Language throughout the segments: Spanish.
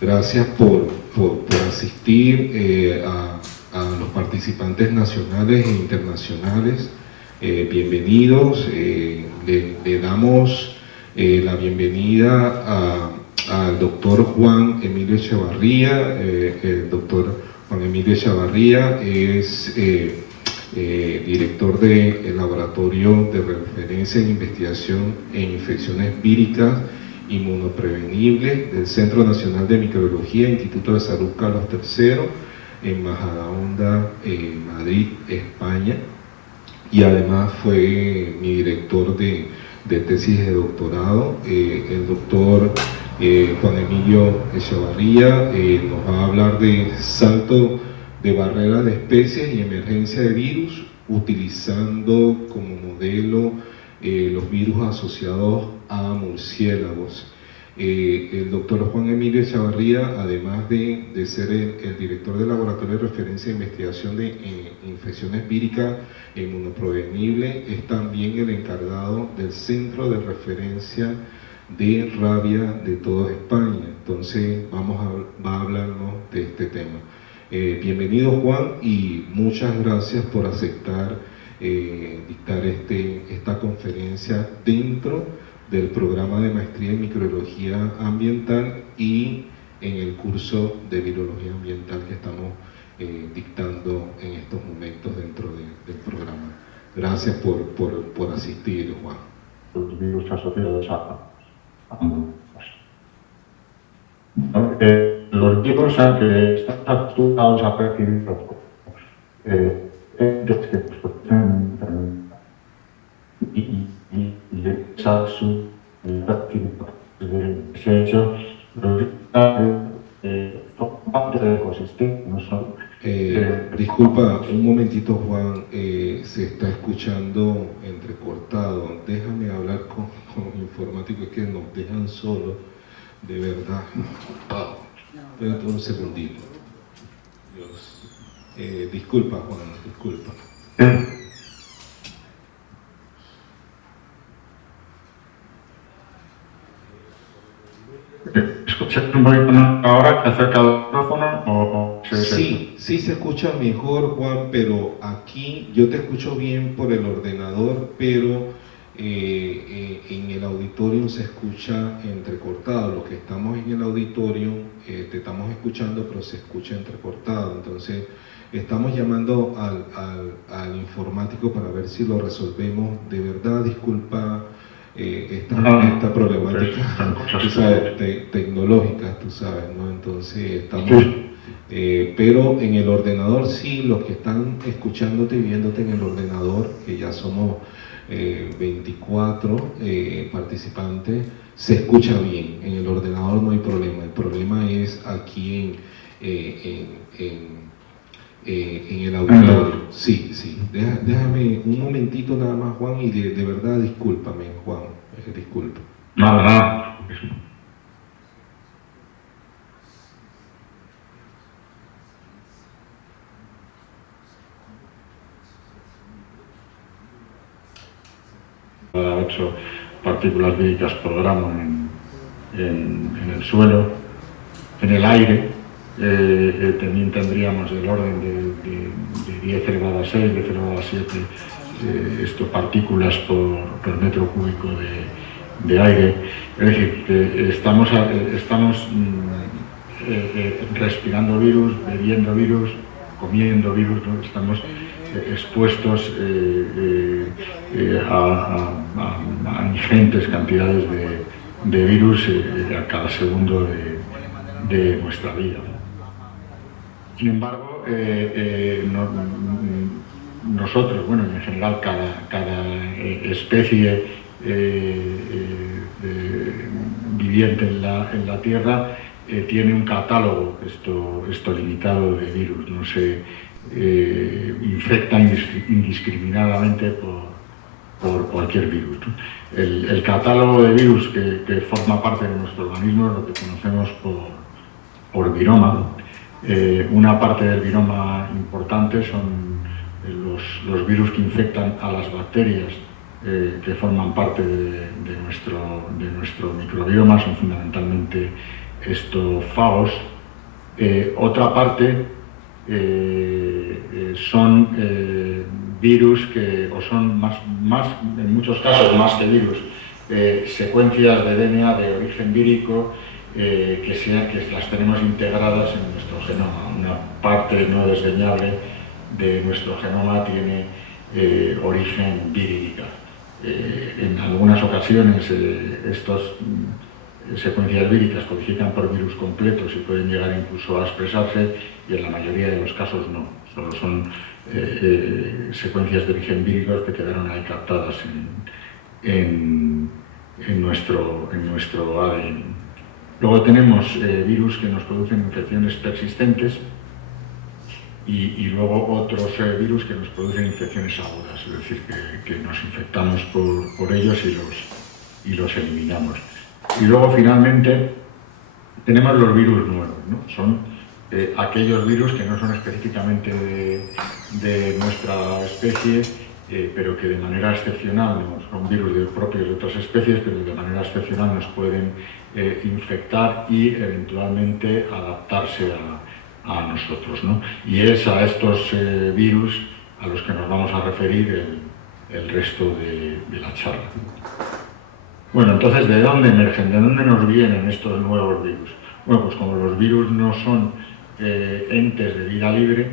Gracias por asistir a los participantes nacionales e internacionales. Bienvenidos. Le damos la bienvenida al doctor Juan Emilio Echevarría. El doctor Juan Emilio Echevarría es director del Laboratorio de Referencia en Investigación en Infecciones Víricas Inmunoprevenibles del Centro Nacional de Microbiología, Instituto de Salud Carlos III, en Majadahonda, Madrid, España, y además fue mi director de tesis de doctorado. El doctor Juan Emilio Echevarría nos va a hablar de salto de barrera de especies y emergencia de virus, utilizando como modelo los virus asociados a murciélagos. El doctor Juan Emilio Echevarría, además de ser el director del Laboratorio de Referencia de Investigación de Infecciones Víricas e Inmunoprevenibles, es también el encargado del Centro de Referencia de Rabia de toda España. Entonces va a hablarnos de este tema. Bienvenido, Juan, y muchas gracias por aceptar dictar esta conferencia dentro del programa de maestría en microbiología ambiental y en el curso de virología ambiental que estamos dictando en estos momentos dentro del programa. Gracias por asistir, Juan. Los virus asociados a los virus, aunque están acostumbrados a percibirlos entes que producen y esa su ese hecho, son parte del ecosistema, no son. Disculpa, un momentito, Juan, se está escuchando entrecortado. Déjame hablar con los informáticos que nos dejan solos, de verdad. Espérate un segundito. Dios. Disculpa, Juan, disculpa. ¿Escuchas un poquito ahora que acerca del micrófono? Sí se escucha mejor, Juan, pero aquí yo te escucho bien por el ordenador, pero en el auditorio se escucha entrecortado. Los que estamos en el auditorio te estamos escuchando, pero se escucha entrecortado. Entonces estamos llamando al informático para ver si lo resolvemos. De verdad, disculpa esta problemática, tú sabes, tecnológica, tú sabes, ¿no? Entonces estamos... pero en el ordenador sí, los que están escuchándote y viéndote en el ordenador, que ya somos 24 participantes, se escucha bien. En el ordenador no hay problema. El problema es aquí en el auditorio. Sí. Déjame un momentito nada más, Juan, y de verdad discúlpame, Juan. Disculpa. Nada. Ha hecho partículas víricas por gramo en el suelo, en el aire. También tendríamos del orden de 10 elevado a 6, 10 elevado a 7 partículas por metro cúbico de aire. Es decir, que estamos respirando virus, bebiendo virus, comiendo virus, ¿no? Estamos expuestos a ingentes cantidades de virus a cada segundo de nuestra vida. Sin embargo, nosotros, bueno, en general cada especie viviente en la Tierra tiene un catálogo, esto limitado de virus, no se infecta indiscriminadamente por cualquier virus, ¿no? El catálogo de virus que forma parte de nuestro organismo es lo que conocemos por viroma. Una parte del viroma importante son los virus que infectan a las bacterias que forman parte de nuestro microbioma, son fundamentalmente fagos. Otra parte son virus o son en muchos casos más que virus, secuencias de DNA de origen vírico que las tenemos integradas en nuestro genoma. Una parte no desdeñable de nuestro genoma tiene origen vírica. En algunas ocasiones estas secuencias víricas codifican por virus completos y pueden llegar incluso a expresarse, y en la mayoría de los casos no. Solo son secuencias de origen vírico que quedaron ahí captadas en nuestro ADN. Luego tenemos virus que nos producen infecciones persistentes y luego otros virus que nos producen infecciones agudas, es decir, que nos infectamos por ellos y los eliminamos. Y luego finalmente tenemos los virus nuevos, ¿no? Son aquellos virus que no son específicamente de nuestra especie, pero que de manera excepcional, ¿no? Son virus propios de otras especies, pero de manera excepcional nos pueden infectar y eventualmente adaptarse a nosotros, ¿no? Y es a estos virus a los que nos vamos a referir el resto de la charla. Bueno, entonces, ¿de dónde emergen? ¿De dónde nos vienen estos nuevos virus? Bueno, pues como los virus no son entes de vida libre,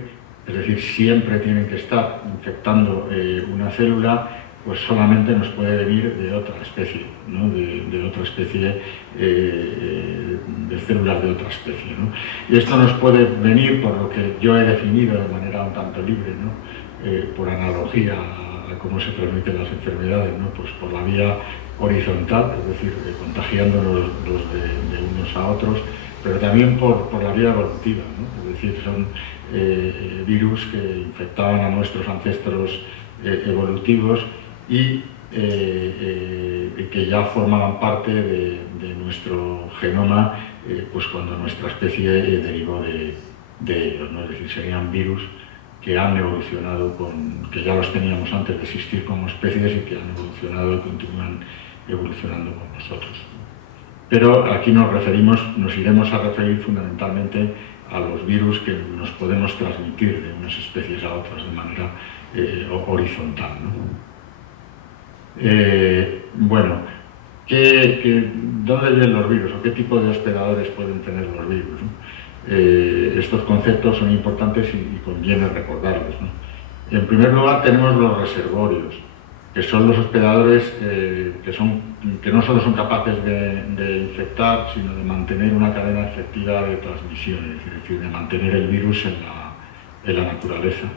es decir, siempre tienen que estar infectando una célula, pues solamente nos puede venir de otra especie, ¿no? de otra especie, de células de otra especie, ¿no? Y esto nos puede venir por lo que yo he definido de manera un tanto libre, ¿no? Por analogía a cómo se transmiten las enfermedades, ¿no? Pues por la vía horizontal, es decir, contagiándonos de unos a otros, pero también por la vía evolutiva, ¿no? Es decir, son virus que infectaban a nuestros ancestros evolutivos y que ya formaban parte de nuestro genoma pues cuando nuestra especie derivó de ellos, ¿no? Es decir, serían virus que han evolucionado que ya los teníamos antes de existir como especies y que han evolucionado y continúan evolucionando con nosotros. Pero aquí nos iremos a referir fundamentalmente a los virus que nos podemos transmitir de unas especies a otras de manera horizontal, ¿no? Bueno, ¿dónde viven los virus o qué tipo de hospedadores pueden tener los virus, ¿no? Estos conceptos son importantes y conviene recordarlos, ¿no? En primer lugar tenemos los reservorios, que son los hospedadores que no solo son capaces de infectar, sino de mantener una cadena efectiva de transmisión, es decir, de mantener el virus en la naturaleza.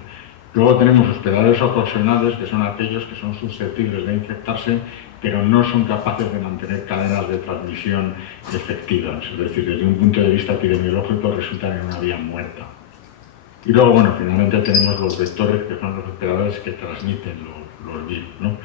Luego tenemos hospedadores ocasionales, que son aquellos que son susceptibles de infectarse, pero no son capaces de mantener cadenas de transmisión efectivas, es decir, desde un punto de vista epidemiológico resultan en una vía muerta. Y luego, bueno, finalmente tenemos los vectores, que son los hospedadores que transmiten los virus, ¿no?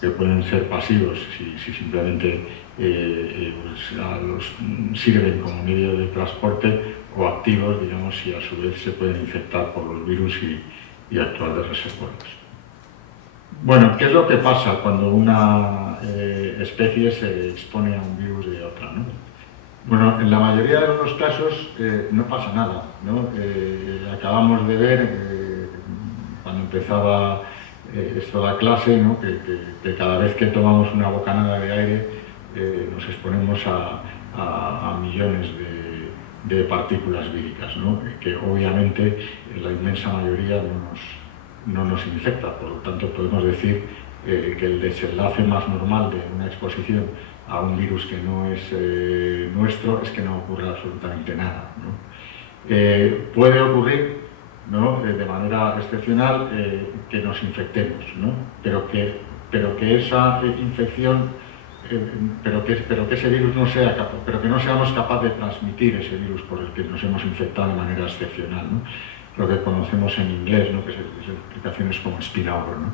Que pueden ser pasivos si simplemente los sirven como medio de transporte, o activos, digamos, si a su vez se pueden infectar por los virus y actuar de reservorios. Bueno, ¿qué es lo que pasa cuando una especie se expone a un virus de otra, ¿no? Bueno, en la mayoría de los casos no pasa nada, ¿no? Acabamos de ver, cuando empezaba esto la clase, ¿no? que cada vez que tomamos una bocanada de aire nos exponemos a millones de partículas víricas, ¿no? Que obviamente la inmensa mayoría no nos infecta. Por lo tanto, podemos decir que el desenlace más normal de una exposición a un virus que no es nuestro es que no ocurre absolutamente nada, ¿no? Puede ocurrir, ¿no? De manera excepcional que nos infectemos, ¿no? pero que esa infección, pero que ese virus no sea capaz, pero que no seamos capaces de transmitir ese virus por el que nos hemos infectado de manera excepcional, ¿no? Lo que conocemos en inglés, ¿no? Que son explicaciones como spillover, ¿no?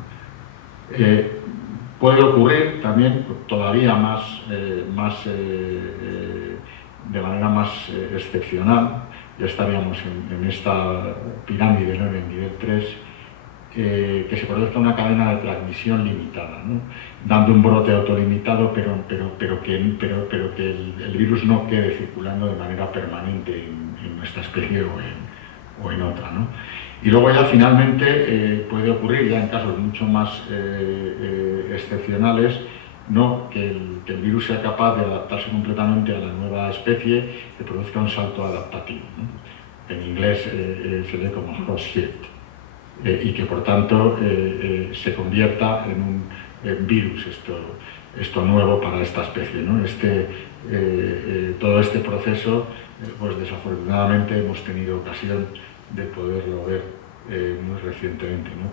Puede ocurrir también todavía de manera más excepcional, ya estaríamos en esta pirámide, ¿no? En el nivel 3, que se produzca una cadena de transmisión limitada, ¿no? Dando un brote autolimitado, pero que el virus no quede circulando de manera permanente en nuestra especie o en otra, ¿no? Y luego ya finalmente puede ocurrir, ya en casos mucho más excepcionales, ¿no? que el virus sea capaz de adaptarse completamente a la nueva especie, que produzca un salto adaptativo, ¿no? En inglés se lee como host shift, y que por tanto se convierta en un virus esto nuevo para esta especie, ¿no? Todo este proceso, pues desafortunadamente hemos tenido ocasión de poderlo ver muy recientemente, ¿no?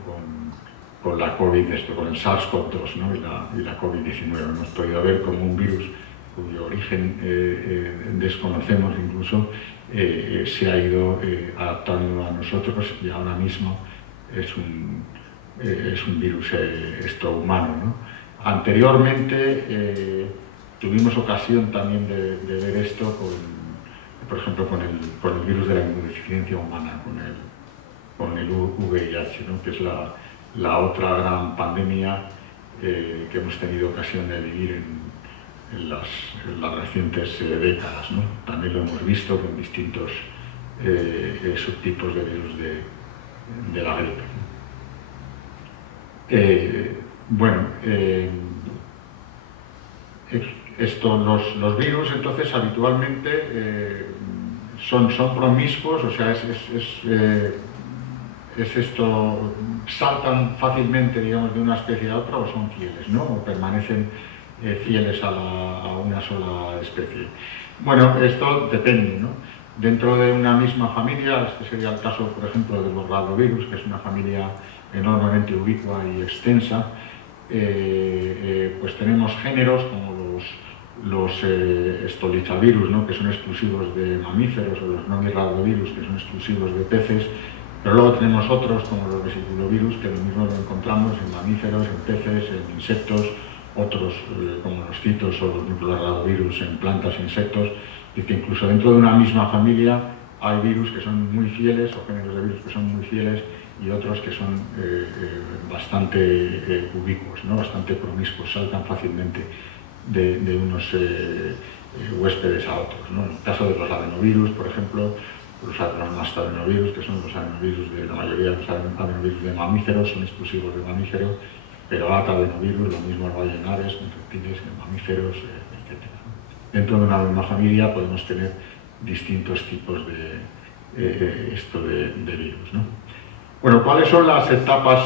con la COVID, con el SARS-CoV-2, ¿no? y la COVID-19. Hemos podido ver como un virus cuyo origen desconocemos incluso, se ha ido adaptando a nosotros y ahora mismo es un virus humano, ¿no? Anteriormente tuvimos ocasión también de ver esto por ejemplo con el virus de la inmunodeficiencia humana, con el VIH, ¿no? Que es la otra gran pandemia que hemos tenido ocasión de vivir en las recientes décadas, ¿no? También lo hemos visto con distintos subtipos de virus de la gripe. Los virus entonces habitualmente son promiscuos, o sea, saltan fácilmente, digamos, de una especie a otra, o son fieles, ¿no? O permanecen fieles a una sola especie. Bueno, esto depende, ¿no? Dentro de una misma familia, este sería el caso, por ejemplo, de los rhabdovirus, que es una familia enormemente ubicua y extensa, pues tenemos géneros como los stolithavirus, ¿no? Que son exclusivos de mamíferos, o los nomirhabdovirus, que son exclusivos de peces, pero luego tenemos otros como los vesiculovirus, que lo mismo lo encontramos en mamíferos, en peces, en insectos, otros como los citos o los nucleorhabdovirus en plantas e insectos, y que incluso dentro de una misma familia hay virus que son muy fieles, o géneros de virus que son muy fieles, y otros que son bastante ubicuos, ¿no? Bastante promiscuos, saltan fácilmente de unos huéspedes a otros, ¿no? En el caso de los adenovirus, por ejemplo, los adenovirus, que son los adenovirus la mayoría de los adenovirus de mamíferos, son exclusivos de mamíferos, pero adenovirus, lo mismo lo hay en aves, en reptiles, en mamíferos, etc. Dentro de una misma familia podemos tener distintos tipos de virus, ¿no? Bueno, ¿cuáles son las etapas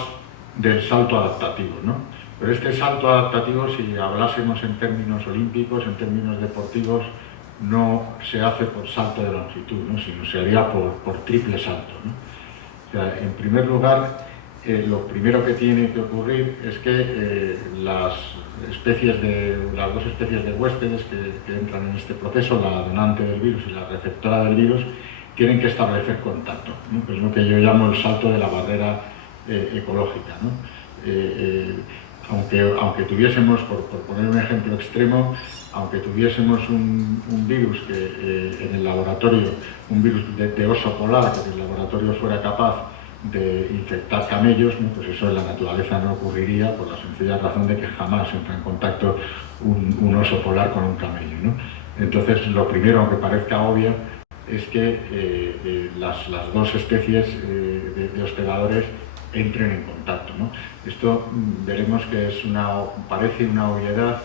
del salto adaptativo, ¿no? Pero este salto adaptativo, si hablásemos en términos olímpicos, en términos deportivos, no se hace por salto de longitud, ¿no? Sino se haría por triple salto, ¿no? O sea, en primer lugar, lo primero que tiene que ocurrir es que las dos especies de huéspedes que entran en este proceso, la donante del virus y la receptora del virus, tienen que establecer contacto, ¿no? Que es lo que yo llamo el salto de la barrera ecológica, ¿no? Aunque tuviésemos, por poner un ejemplo extremo, aunque tuviésemos un virus en el laboratorio, un virus de oso polar, que el laboratorio fuera capaz de infectar camellos, ¿no? Pues eso en la naturaleza no ocurriría, por la sencilla razón de que jamás entra en contacto un oso polar con un camello, ¿no? Entonces, lo primero, aunque parezca obvio, es que las dos especies de hospedadores entren en contacto, ¿no? Esto veremos que parece una obviedad,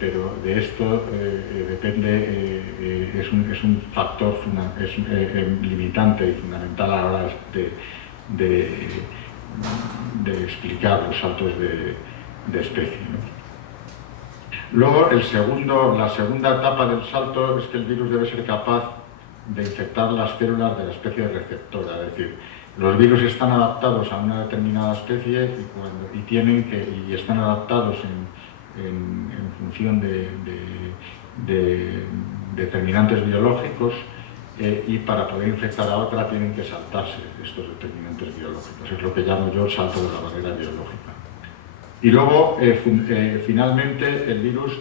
pero de esto depende, es un factor limitante y fundamental a la hora de explicar los saltos de especie, ¿no? Luego, la segunda etapa del salto es que el virus debe ser capaz de infectar las células de la especie receptora, es decir, los virus están adaptados a una determinada especie y están adaptados en función de determinantes biológicos, y para poder infectar a otra tienen que saltarse estos determinantes biológicos. Es lo que llamo yo el salto de la barrera biológica. Y luego, finalmente, el virus,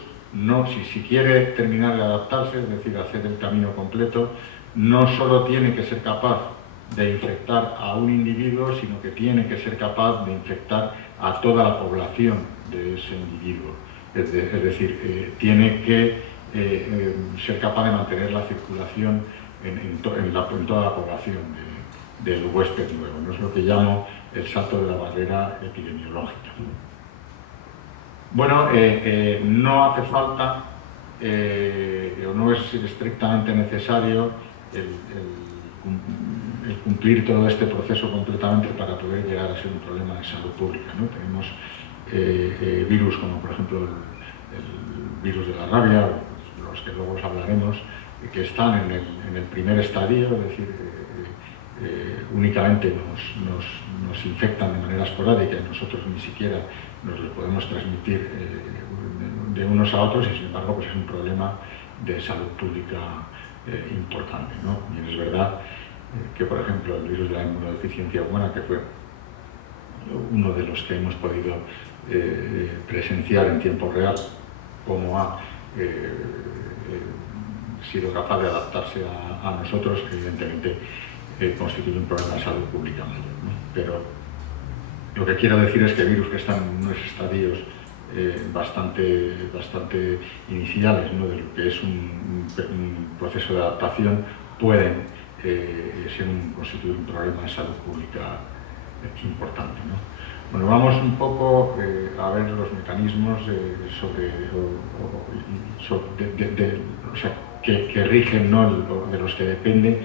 si quiere terminar de adaptarse, es decir, hacer el camino completo, no solo tiene que ser capaz de infectar a un individuo, sino que tiene que ser capaz de infectar a toda la población de ese individuo. Es decir, tiene que ser capaz de mantener la circulación en toda la población del huésped nuevo, ¿no? Es lo que llamo el salto de la barrera epidemiológica. Bueno, no hace falta o no es estrictamente necesario el cumplir todo este proceso completamente para poder llegar a ser un problema de salud pública, ¿no? Tenemos virus como por ejemplo el virus de la rabia, los que luego os hablaremos, que están en el primer estadio, es decir, únicamente nos infectan de manera esporádica y nosotros ni siquiera nos lo podemos transmitir de unos a otros, y sin embargo pues es un problema de salud pública importante, ¿no? Y es verdad que, por ejemplo, el virus de la inmunodeficiencia humana, que fue uno de los que hemos podido presenciar en tiempo real, cómo ha sido capaz de adaptarse a nosotros, evidentemente constituye un problema de salud pública mayor, ¿no? Pero lo que quiero decir es que virus que están en unos estadios bastante iniciales, ¿no?, de lo que es un proceso de adaptación, pueden constituir un problema de salud pública importante, ¿no? Bueno, vamos un poco a ver los mecanismos que rigen, ¿no?, de los que depende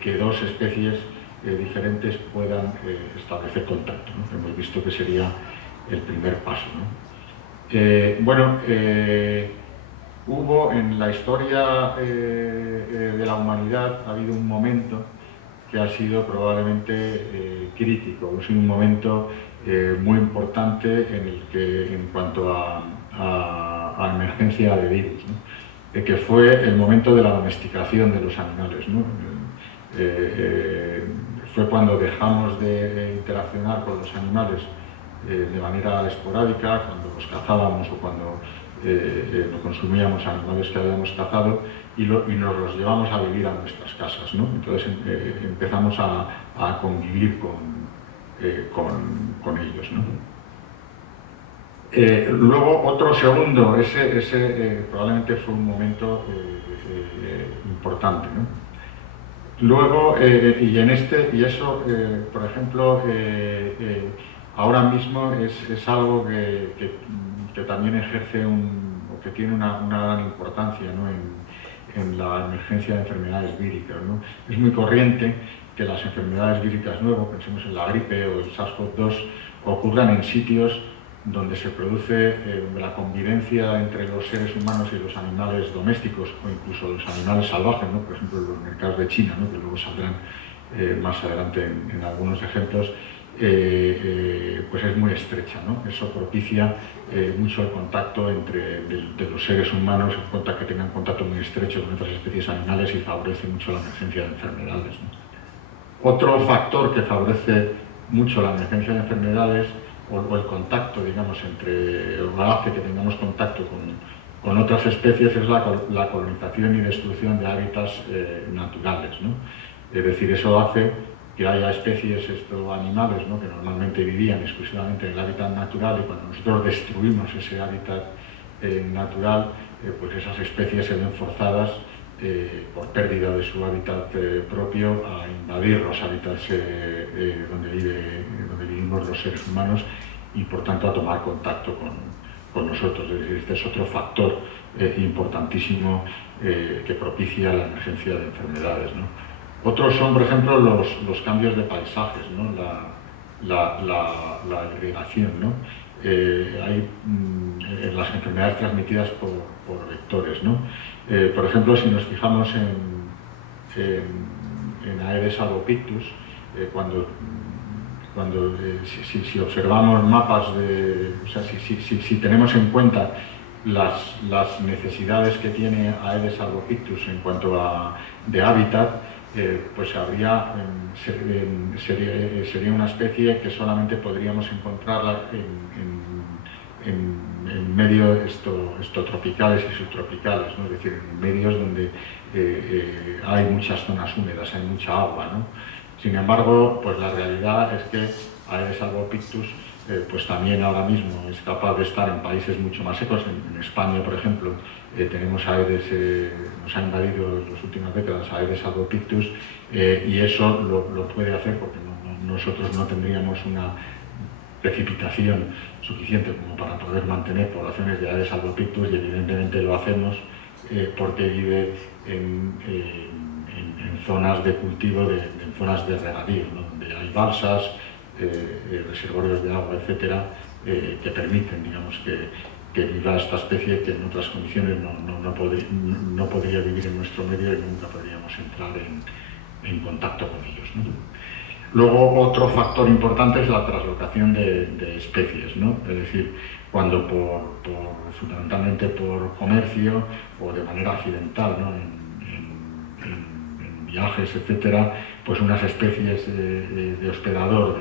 que dos especies diferentes puedan establecer contacto, ¿no? Hemos visto que sería el primer paso, ¿no? Hubo en la historia de la humanidad, ha habido un momento que ha sido probablemente crítico, ha sido un momento muy importante en cuanto a emergencia de virus, ¿no? Que fue el momento de la domesticación de los animales, ¿no? Fue cuando dejamos de interaccionar con los animales de manera esporádica, cuando los cazábamos o cuando consumíamos animales que habíamos cazado y nos los llevamos a vivir a nuestras casas, ¿no? Entonces empezamos a convivir con ellos, ¿no? Luego otro segundo, ese probablemente fue un momento importante, ¿no? Luego, por ejemplo, ahora mismo es algo que también ejerce o que tiene una gran importancia, ¿no?, en la emergencia de enfermedades víricas, ¿no? Es muy corriente que las enfermedades víricas nuevas, pensemos en la gripe o el SARS-CoV-2, ocurran en sitios donde se produce la convivencia entre los seres humanos y los animales domésticos o incluso los animales salvajes, ¿no? Por ejemplo, los mercados de China, ¿no?, que luego saldrán más adelante en algunos ejemplos, pues es muy estrecha, ¿no? Eso propicia mucho el contacto de los seres humanos, que tengan contacto muy estrecho con otras especies animales, y favorece mucho la emergencia de enfermedades, ¿no? Otro factor que favorece mucho la emergencia de enfermedades o el contacto, digamos, o hace que tengamos contacto con otras especies es la colonización y destrucción de hábitats naturales, ¿no? Es decir, eso hace que haya especies, animales, ¿no?, que normalmente vivían exclusivamente en el hábitat natural, y cuando nosotros destruimos ese hábitat natural, pues esas especies se ven forzadas por pérdida de su hábitat propio a invadir los hábitats donde vivimos los seres humanos, y por tanto a tomar contacto con nosotros. Es decir, este es otro factor importantísimo que propicia la emergencia de enfermedades, ¿no? Otros son, por ejemplo, los cambios de paisajes, ¿no?, la irrigación, ¿no? Hay las enfermedades transmitidas por vectores, ¿no? Por ejemplo, si nos fijamos en Aedes albopictus, si observamos mapas si tenemos en cuenta las necesidades que tiene Aedes albopictus en cuanto de hábitat, pues sería una especie que solamente podríamos encontrarla en medios tropicales y subtropicales, ¿no? Es decir, en medios donde hay muchas zonas húmedas, hay mucha agua, ¿no? Sin embargo, pues la realidad es que Aedes albopictus pues también ahora mismo es capaz de estar en países mucho más secos. En España, por ejemplo, tenemos Aedes, nos ha invadido en las últimas décadas Aedes albopictus, y eso lo puede hacer porque nosotros no tendríamos una precipitación suficiente como para poder mantener poblaciones de Aedes albopictus, y evidentemente lo hacemos porque vive en zonas de cultivo, en zonas de regadío, ¿no? Donde hay balsas, reservorios de agua, etcétera, que permiten, digamos, que viva esta especie que en otras condiciones no podría vivir en nuestro medio y nunca podríamos entrar en contacto con ellos, ¿no? Luego, otro factor importante es la translocación de especies, ¿no? Es decir, cuando fundamentalmente por comercio o de manera accidental, ¿no? en viajes, etcétera, pues unas especies de hospedador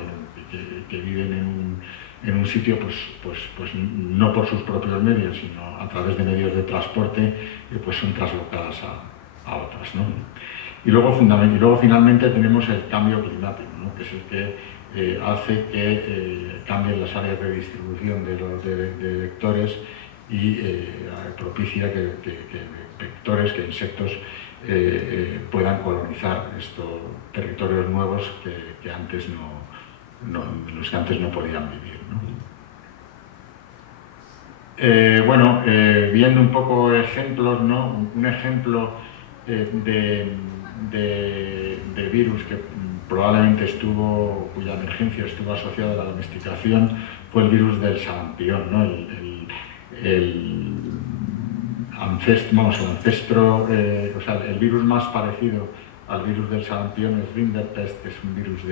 que viven en un sitio, pues no por sus propios medios, sino a través de medios de transporte, pues son traslocadas a otras, ¿no? Y luego finalmente tenemos el cambio climático, ¿no? Que es el que hace que cambien las áreas de distribución de vectores y propicia que vectores, que insectos puedan colonizar estos territorios nuevos que antes los que antes no podían vivir, ¿no? Bueno, viendo un poco ejemplos, ¿no? Un ejemplo de virus que probablemente cuya emergencia estuvo asociada a la domesticación, fue el virus del sarampión, ¿no? El virus más parecido al virus del sarampión es Rinderpest, que es un virus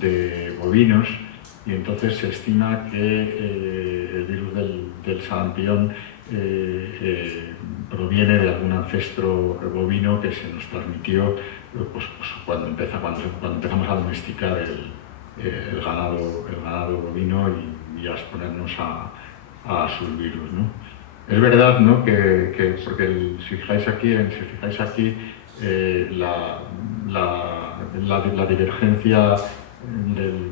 de bovinos, y entonces se estima que el virus del sarampión proviene de algún ancestro bovino que se nos transmitió cuando empezamos a domesticar el ganado bovino y a exponernos a sus virus, ¿no? Es verdad, ¿no? porque si fijáis aquí la divergencia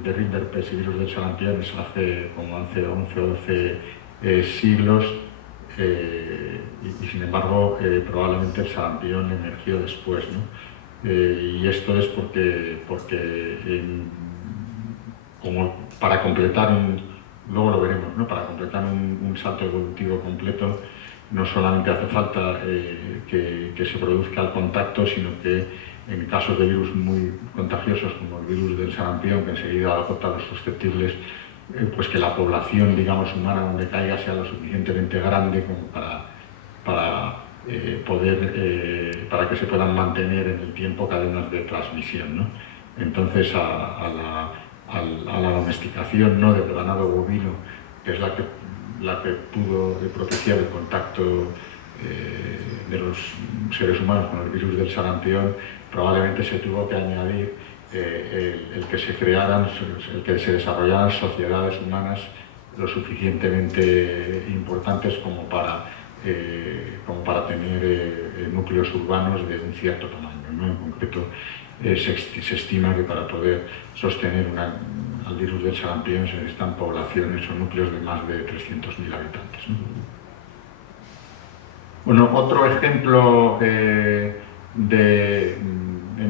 de Rinderpest y virus del sarampión es hace 11 o 12 siglos, y sin embargo probablemente el sarampión emergió después, ¿no? Y esto es porque como para completar luego lo veremos, ¿no? Para completar un salto evolutivo completo, no solamente hace falta que se produzca el contacto, sino que en casos de virus muy contagiosos como el virus del sarampión, que enseguida adopta a los susceptibles, pues que la población, digamos, humana donde caiga sea lo suficientemente grande como para que se puedan mantener en el tiempo cadenas de transmisión, ¿no? Entonces a la domesticación, ¿no? del ganado bovino, que es la que pudo propiciar el contacto de los seres humanos con el virus del sarampión, probablemente se tuvo que añadir el que se crearan, el que se desarrollaran sociedades humanas lo suficientemente importantes como para tener núcleos urbanos de un cierto tamaño, ¿no? En concreto, se estima que para poder sostener al virus del sarampión se necesitan poblaciones o núcleos de más de 300.000 habitantes, ¿no? Bueno, otro ejemplo en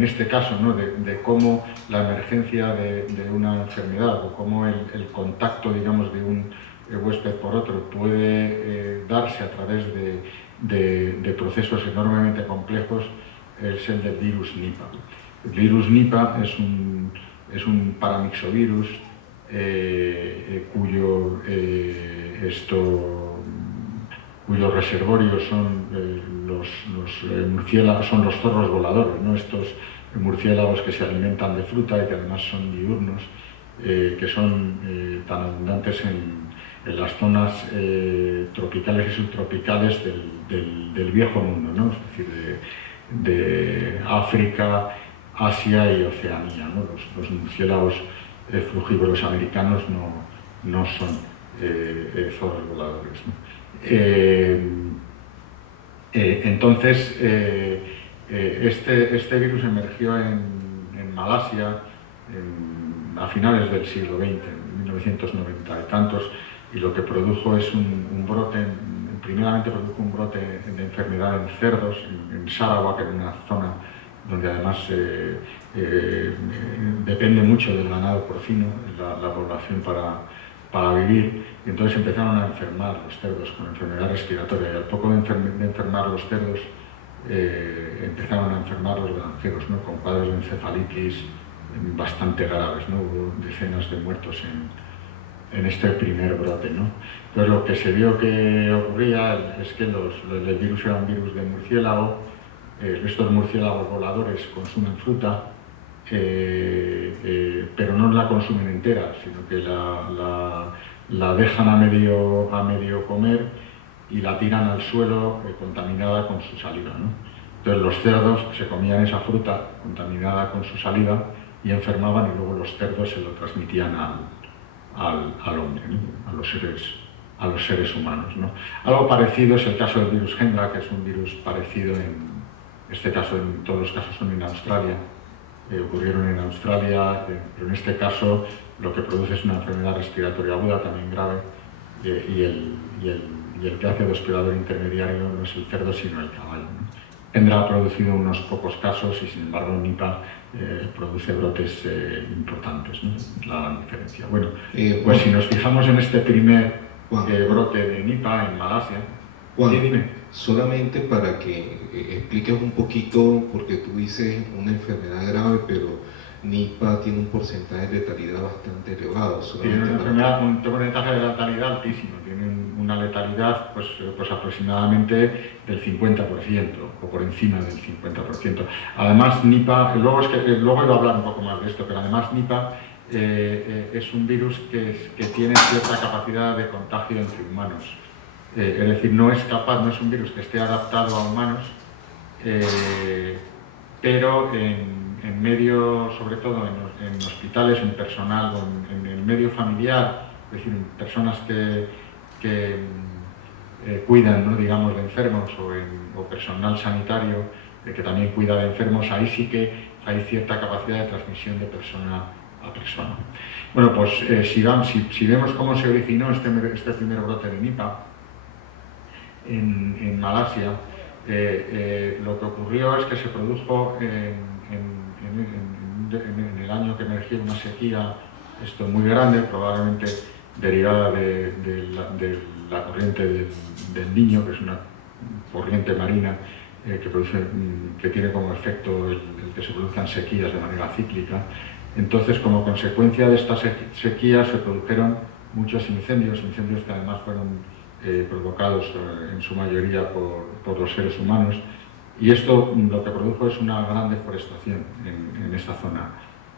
este caso, ¿no? de cómo la emergencia de una enfermedad o cómo el contacto, digamos, de un huésped por otro puede darse a través de procesos enormemente complejos, es el del virus Nipah. El virus Nipah es un paramixovirus cuyos reservorios son los murciélagos, son los zorros voladores, ¿no? Estos murciélagos que se alimentan de fruta y que además son diurnos, que son tan abundantes en las zonas tropicales y subtropicales del viejo mundo, ¿no? Es decir, de África, Asia y Oceanía, ¿no? Los murciélagos frugívoros americanos no son zorros voladores, ¿no? Entonces, este virus emergió en Malasia a finales del siglo XX, en 1990 y tantos, y lo que produjo es un brote, primeramente produjo un brote de enfermedad en cerdos, en Sarawak, en una zona donde además depende mucho del ganado porcino, la población para vivir, y entonces empezaron a enfermar los cerdos con enfermedad respiratoria, y al poco de enfermar los cerdos, empezaron a enfermar los granjeros, ¿no? Con cuadros de encefalitis bastante graves, ¿no? Hubo decenas de muertos en este primer brote, ¿no? Entonces lo que se vio que ocurría es que el virus era un virus de murciélago. Estos murciélagos voladores consumen fruta, pero no la consumen entera, sino que la dejan a medio comer y la tiran al suelo contaminada con su saliva, ¿no? Entonces los cerdos se comían esa fruta contaminada con su saliva y enfermaban, y luego los cerdos se lo transmitían al hombre, ¿no? a los seres humanos, ¿no? Algo parecido es el caso del virus Hendra, que es un virus parecido en este caso, en todos los casos son en Australia, ocurrieron en Australia, pero en este caso lo que produce es una enfermedad respiratoria aguda, también grave, y el que hace de hospedador intermediario no es el cerdo, sino el caballo, ¿no? Hendra ha producido unos pocos casos y, sin embargo, Nipah produce brotes importantes, ¿no? La gran diferencia. Bueno, pues si nos fijamos en este primer brote de Nipah en Malasia. Juan, Sí, dime. solamente para que expliques un poquito, porque tú dices una enfermedad grave, pero Nipah tiene un porcentaje de letalidad bastante elevado. Tiene una enfermedad con un porcentaje de letalidad altísimo, tiene una letalidad pues aproximadamente del 50% o por encima del 50%. Además, Nipah, luego iba a hablar un poco más de esto, pero además Nipah es un virus que tiene cierta capacidad de contagio entre humanos. Es decir, no es un virus que esté adaptado a humanos, pero en medio, sobre todo en hospitales, en personal, en el medio familiar, es decir, en personas que cuidan, ¿no? digamos, de enfermos, o personal sanitario que también cuida de enfermos, ahí sí que hay cierta capacidad de transmisión de persona a persona. Bueno, pues si vemos cómo se originó este primer brote de Nipah en Malasia, lo que ocurrió es que se produjo en el año que emergió una sequía muy grande, probablemente derivada de la corriente del Niño, que es una corriente marina que tiene como efecto el que se produzcan sequías de manera cíclica. Entonces, como consecuencia de estas sequías, se produjeron muchos incendios que además fueron provocados en su mayoría por los seres humanos, y esto lo que produjo es una gran deforestación en esta zona,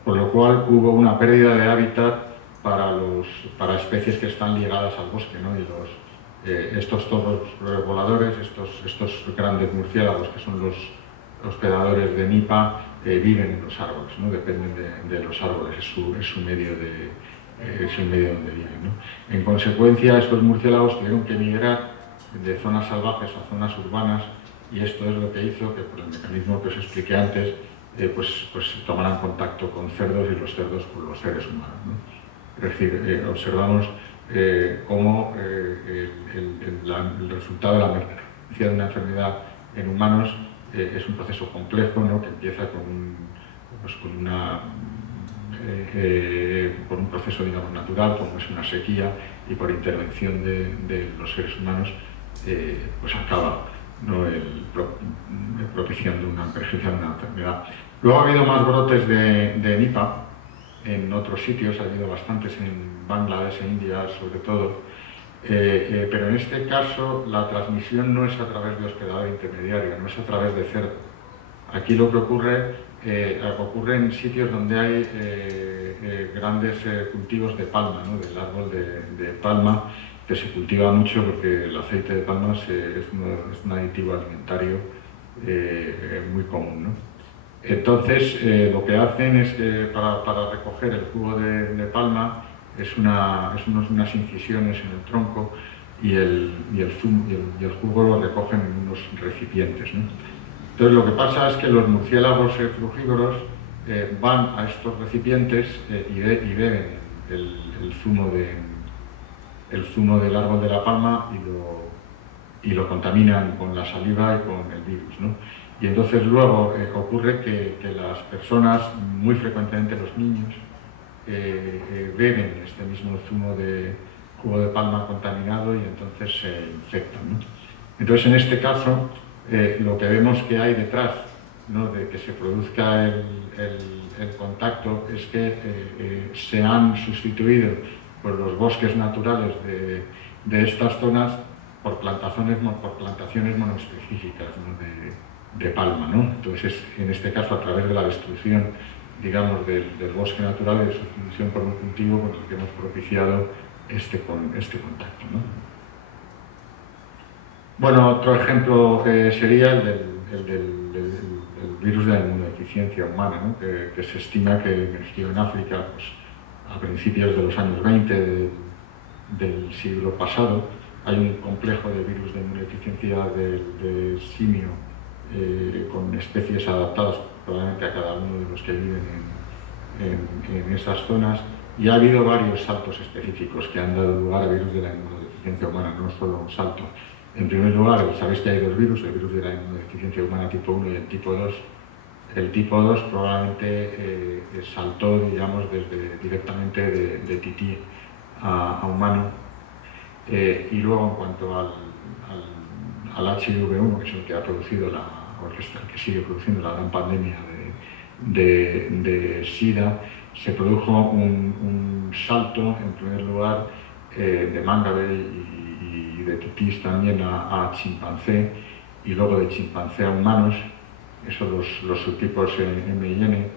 por lo cual hubo una pérdida de hábitat para especies que están ligadas al bosque, ¿no? Y estos zorros voladores, estos grandes murciélagos que son los hospedadores de Nipah, viven en los árboles, ¿no? Dependen de los árboles, es su medio donde viven, ¿no? En consecuencia, estos murciélagos tuvieron que migrar de zonas salvajes a zonas urbanas, y esto es lo que hizo que, por el mecanismo que os expliqué antes, pues tomaran contacto con cerdos y los cerdos con los seres humanos, ¿no? Es decir, observamos cómo el resultado de la emergencia de una enfermedad en humanos es un proceso complejo, ¿no? Que empieza con un proceso, digamos, natural, como es una sequía, y por intervención de los seres humanos pues acaba, ¿no? Propiciando una emergencia de una enfermedad. Luego ha habido más brotes de Nipah en otros sitios, ha habido bastantes en Bangladesh e India sobre todo, pero en este caso la transmisión no es a través de hospedador intermediario, no es a través de cerdo. Aquí lo que ocurre en sitios donde hay grandes cultivos de palma, ¿no? Del árbol de palma, que se cultiva mucho porque el aceite de palma es un aditivo alimentario muy común, ¿no? Entonces, lo que hacen es que para recoger el jugo de palma es unas incisiones en el tronco, y el jugo lo recogen en unos recipientes, ¿no? Entonces, lo que pasa es que los murciélagos frugívoros van a estos recipientes y beben el zumo del árbol de la palma y lo contaminan con la saliva y con el virus, ¿no? Y entonces luego ocurre que las personas, muy frecuentemente los niños, beben este mismo zumo de jugo de palma contaminado y entonces se infectan, ¿no? Entonces, en este caso, lo que vemos que hay detrás, ¿no?, de que se produzca el contacto es que se han sustituido pues, los bosques naturales de estas zonas por plantaciones monoespecíficas, ¿no?, de palma, ¿no? Entonces, en este caso, a través de la destrucción, digamos, del bosque natural y de sustitución por un cultivo con el que hemos propiciado este contacto, ¿no? Bueno, otro ejemplo sería el del virus de la inmunodeficiencia humana, ¿no?, que se estima que emergió en África pues, a principios de los años 20 del siglo pasado. Hay un complejo de virus de inmunodeficiencia de simio con especies adaptadas probablemente a cada uno de los que viven en esas zonas, y ha habido varios saltos específicos que han dado lugar a virus de la inmunodeficiencia humana, no solo un salto. En primer lugar, sabéis que hay dos virus, el virus de la inmunodeficiencia humana tipo 1 y el tipo 2. El tipo 2 probablemente saltó, digamos, directamente de tití a humano. Y luego, en cuanto al HIV1, que es el que ha producido o el que sigue produciendo la gran pandemia de SIDA, se produjo un salto, en primer lugar, de mangabey y de titís también a chimpancé, y luego de chimpancé a humanos, eso los subtipos M y N,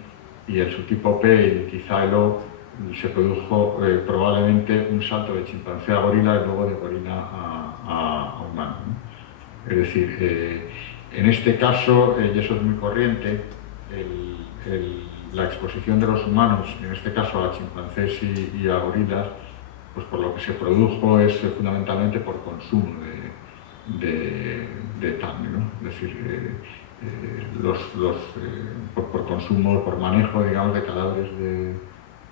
y el subtipo P y quizá el O, se produjo probablemente un salto de chimpancé a gorila y luego de gorila a humano, ¿no? Es decir, en este caso, y eso es muy corriente, la exposición de los humanos, en este caso a chimpancés y a gorilas, pues por lo que se produjo es fundamentalmente por consumo de carne, ¿no? Es decir, por consumo, por manejo, digamos, de cadáveres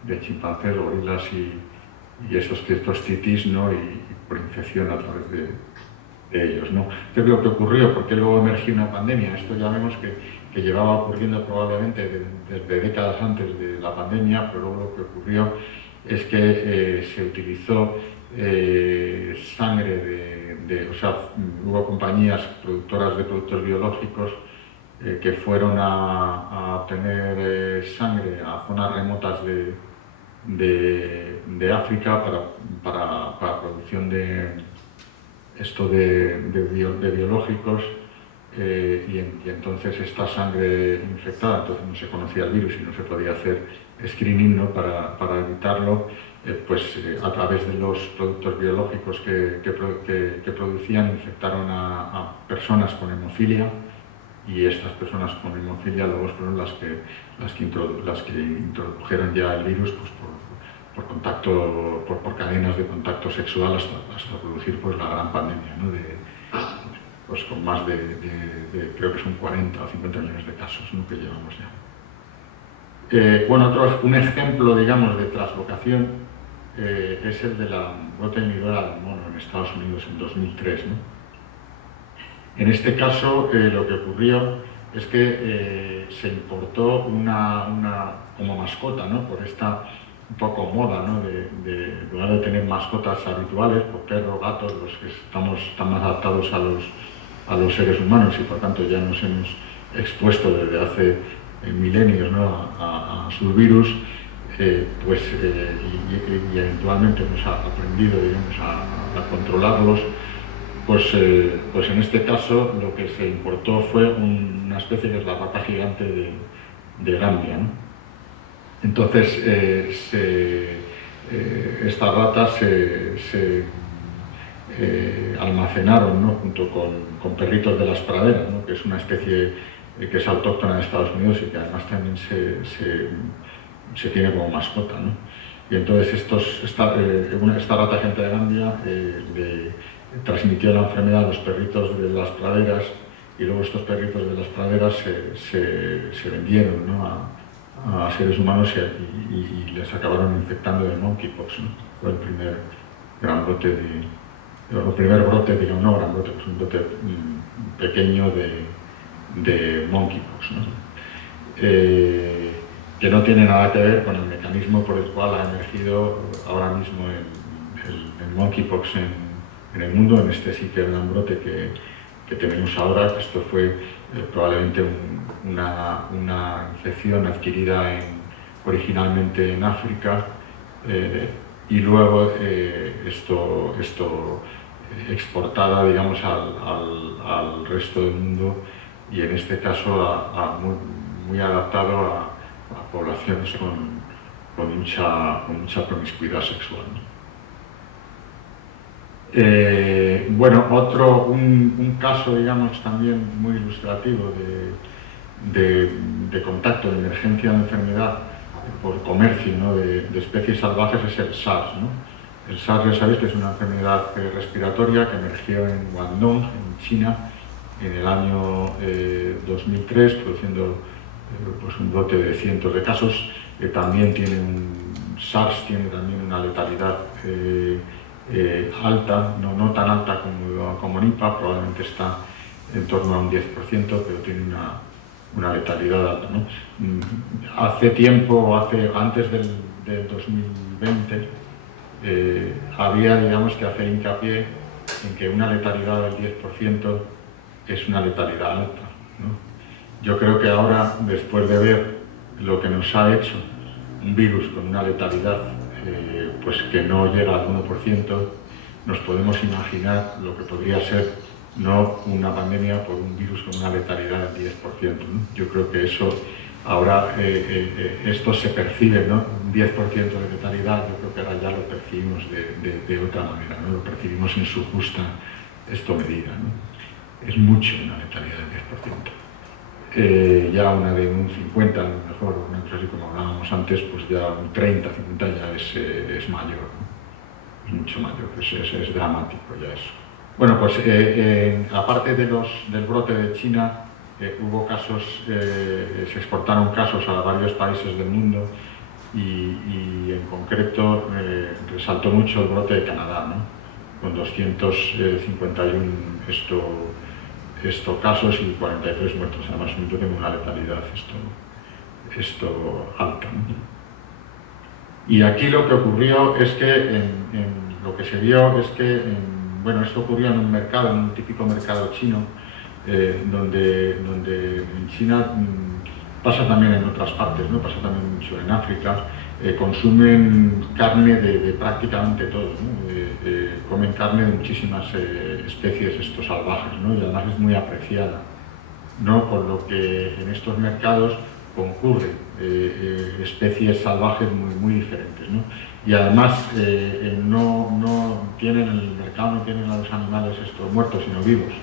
de chimpancés, gorilas y estos titís, ¿no?, y por infección a través de ellos, ¿no? ¿Qué es lo que ocurrió? ¿Por qué luego emergió una pandemia? Esto ya vemos que llevaba ocurriendo probablemente desde décadas antes de la pandemia, pero luego lo que ocurrió es que se utilizó sangre o sea, hubo compañías productoras de productos biológicos que fueron a obtener sangre a zonas remotas de África para producción de biológicos, y entonces esta sangre infectada, entonces no se conocía el virus y no se podía hacer screening, ¿no?, para evitarlo, a través de los productos biológicos que producían, infectaron a personas con hemofilia, y estas personas con hemofilia luego fueron las que introdujeron ya el virus pues, por contacto, por cadenas de contacto sexual hasta producir pues, la gran pandemia, ¿no?, pues, con más creo que son 40 o 50 millones de casos, ¿no?, que llevamos ya. Bueno, un ejemplo, digamos, de traslocación es el de la gota inhibidora del mono en Estados Unidos en 2003, ¿no? En este caso, lo que ocurrió es que se importó como mascota, ¿no?, por esta un poco moda, ¿no?, en lugar de tener mascotas habituales, por perros, gatos, los que están más adaptados a los seres humanos y por tanto ya nos hemos expuesto desde hace milenios, ¿no?, a sus virus, y eventualmente hemos aprendido, digamos, a controlarlos. Pues en este caso lo que se importó fue una especie que es la rata gigante de Gambia, ¿no? Entonces estas ratas se almacenaron, ¿no?, junto con perritos de las praderas, ¿no?, que es una especie que es autóctona de Estados Unidos y que además también se tiene como mascota, ¿no? Y entonces esta rata gigante de Gambia le transmitió la enfermedad a los perritos de las praderas, y luego estos perritos de las praderas se vendieron, ¿no?, a seres humanos y les acabaron infectando de monkeypox, ¿no? Fue el primer gran brote el primer brote, digamos, no gran brote, pues un brote pequeño de monkeypox, ¿no? Que no tiene nada que ver con el mecanismo por el cual ha emergido ahora mismo el monkeypox en el mundo, en este sí que gran brote que tenemos ahora. Esto fue probablemente una infección adquirida originalmente en África y luego esto exportada, digamos, al resto del mundo, y en este caso muy adaptado a poblaciones con mucha promiscuidad sexual, ¿no? Bueno, un caso, digamos, también muy ilustrativo de contacto, de emergencia de enfermedad por comercio, ¿no?, de especies salvajes es el SARS, ¿no? El SARS, ya sabéis que es una enfermedad respiratoria que emergió en Guangdong, en China, en el año 2003, produciendo pues un brote de cientos de casos. También SARS tiene también una letalidad alta, no tan alta como Nipah, probablemente está en torno a un 10%, pero tiene una letalidad alta, ¿no? Hace tiempo, antes del 2020, había, digamos, que hacer hincapié en que una letalidad del 10% es una letalidad alta, ¿no? Yo creo que ahora, después de ver lo que nos ha hecho un virus con una letalidad pues que no llega al 1%, nos podemos imaginar lo que podría ser no una pandemia por un virus con una letalidad del 10%, ¿no? Yo creo que eso ahora esto se percibe, ¿no? Un 10% de letalidad, yo creo que ahora ya lo percibimos de otra manera, ¿no? Lo percibimos en su justa medida, ¿no? Es mucho una letalidad del 10%. Ya una de un 50, a lo mejor, una cosa así como hablábamos antes, pues ya un 30, 50 ya es mayor, ¿no? Es mucho mayor, es dramático ya eso. Bueno, pues aparte del brote de China, hubo casos, se exportaron casos a varios países del mundo y en concreto resaltó mucho el brote de Canadá, ¿no? Con 251 casos y 43 muertos, además un brote con una letalidad alta, ¿no? Y aquí lo que ocurrió es que lo que se vio es que bueno, esto ocurrió en un mercado, en un típico mercado chino, donde en China pasa también en otras partes, ¿no? Pasa también mucho en África, consumen carne de prácticamente todo, ¿no? Comen carne de muchísimas especies salvajes, ¿no? Y además es muy apreciada, ¿no? Por lo que en estos mercados concurren especies salvajes muy diferentes, ¿no? Y además no tienen en el mercado, no tienen a los animales muertos, sino vivos,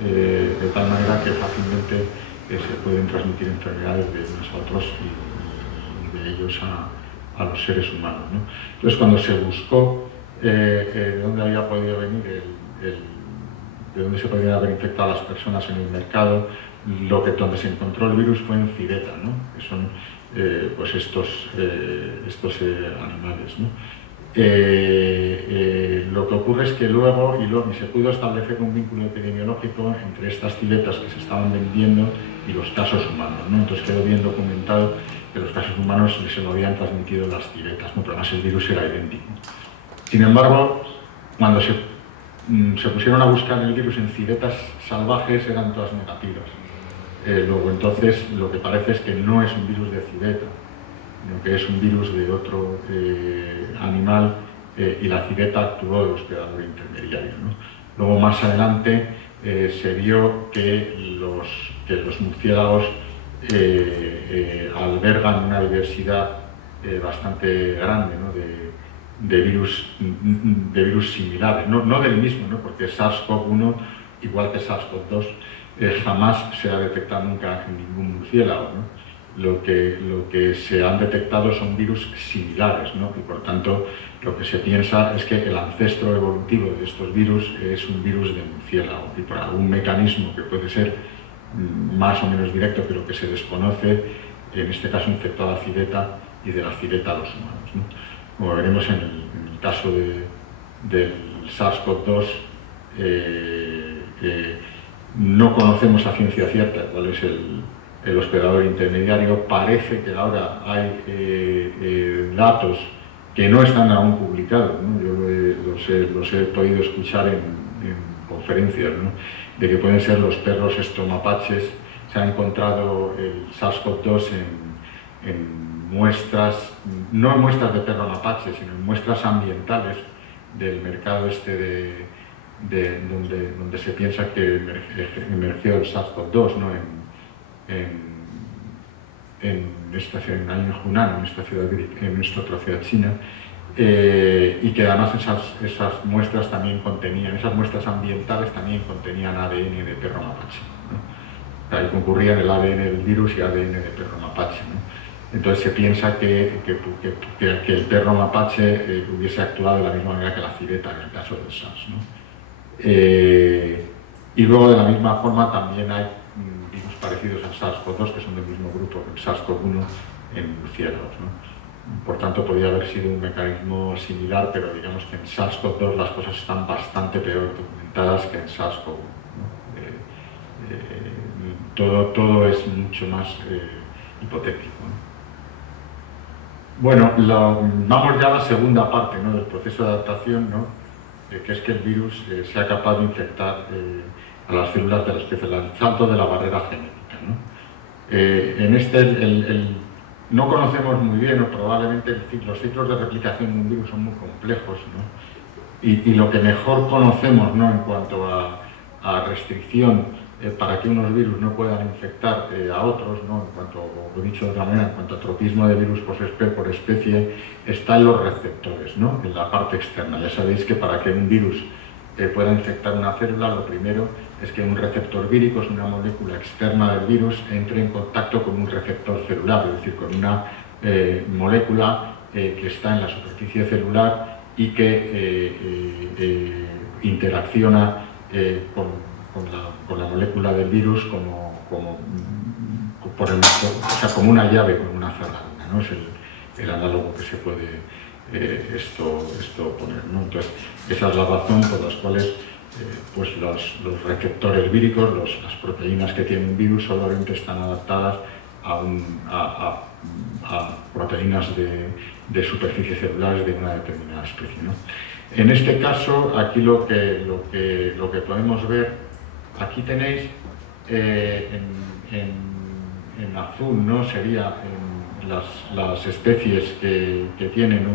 de tal manera que fácilmente se pueden transmitir enfermedades de unos a otros y de ellos a los seres humanos, ¿no? Entonces, cuando se buscó de dónde había podido venir de dónde se podían haber infectado a las personas en el mercado, donde se encontró el virus fue en civeta, ¿no? Que son pues estos animales, ¿no? Lo que ocurre es que luego se pudo establecer un vínculo epidemiológico entre estas civetas que se estaban vendiendo y los casos humanos, ¿no? Entonces quedó bien documentado que los casos humanos se lo habían transmitido las civetas, ¿no? Pero además el virus era idéntico. Sin embargo, cuando se pusieron a buscar el virus en civetas salvajes, eran todas negativas. Luego entonces lo que parece es que no es un virus de civeta, sino que es un virus de otro animal, y la civeta actuó de hospedador intermediario, ¿no? Luego más adelante se vio que los murciélagos albergan una diversidad bastante grande, ¿no? de virus similares, no del mismo, ¿no? Porque SARS-CoV-1, igual que SARS-CoV-2, jamás se ha detectado nunca en ningún murciélago, ¿no? Lo que se han detectado son virus similares, ¿no? Y por tanto lo que se piensa es que el ancestro evolutivo de estos virus es un virus de murciélago, y por algún mecanismo que puede ser más o menos directo, pero que se desconoce, en este caso infectó a la civeta y de la civeta a los humanos, ¿no? Como veremos en el caso del SARS-CoV-2, no conocemos a ciencia cierta cuál es el hospedador intermediario. Parece que ahora hay datos que no están aún publicados, ¿no? Yo los he podido escuchar en conferencias, ¿no? De que pueden ser los perros estomapaches. Se ha encontrado el SARS-CoV-2 en muestras, no en muestras de perro mapache, sino en muestras ambientales del mercado donde se piensa que emergió el SARS-CoV-2, ¿no? En Hunan, en esta otra ciudad china, y que además esas muestras también contenían, esas muestras ambientales también contenían ADN de perro mapache, ¿no? Ahí concurrían el ADN del virus y ADN de perro mapache, ¿no? Entonces se piensa que el perro mapache hubiese actuado de la misma manera que la civeta en el caso del SARS, ¿no? Y luego de la misma forma también hay virus parecidos al SARS-CoV-2 que son del mismo grupo que el SARS-CoV-1 en murciélagos, ¿no? Por tanto, podría haber sido un mecanismo similar, pero digamos que en SARS-CoV-2 las cosas están bastante peor documentadas que en SARS-CoV-1, ¿no? Todo es mucho más hipotético, ¿no? Bueno, vamos ya a la segunda parte, ¿no? Del proceso de adaptación, ¿no? Que es que el virus sea capaz de infectar a las células de la especie, el salto de la barrera genética, ¿no? No conocemos muy bien, o probablemente los ciclos de replicación de un virus son muy complejos, ¿no? Y lo que mejor conocemos, ¿no? En cuanto a restricción para que unos virus no puedan infectar a otros, ¿no? En cuanto, lo he dicho de otra manera, en cuanto a tropismo de virus por especie, está en los receptores, ¿no? En la parte externa. Ya sabéis que para que un virus pueda infectar una célula, lo primero es que un receptor vírico, es una molécula externa del virus, entre en contacto con un receptor celular, es decir, con una molécula que está en la superficie celular y que interacciona con la molécula del virus como una llave con una cerradura, ¿no? Es el análogo que se puede esto poner, ¿no? Entonces, esa es la razón por las cuales pues los receptores víricos, las proteínas que tienen un virus, solamente están adaptadas a proteínas de superficie celulares de una determinada especie, ¿no? En este caso, aquí lo que podemos ver, aquí tenéis en azul, ¿no? Sería las especies que tienen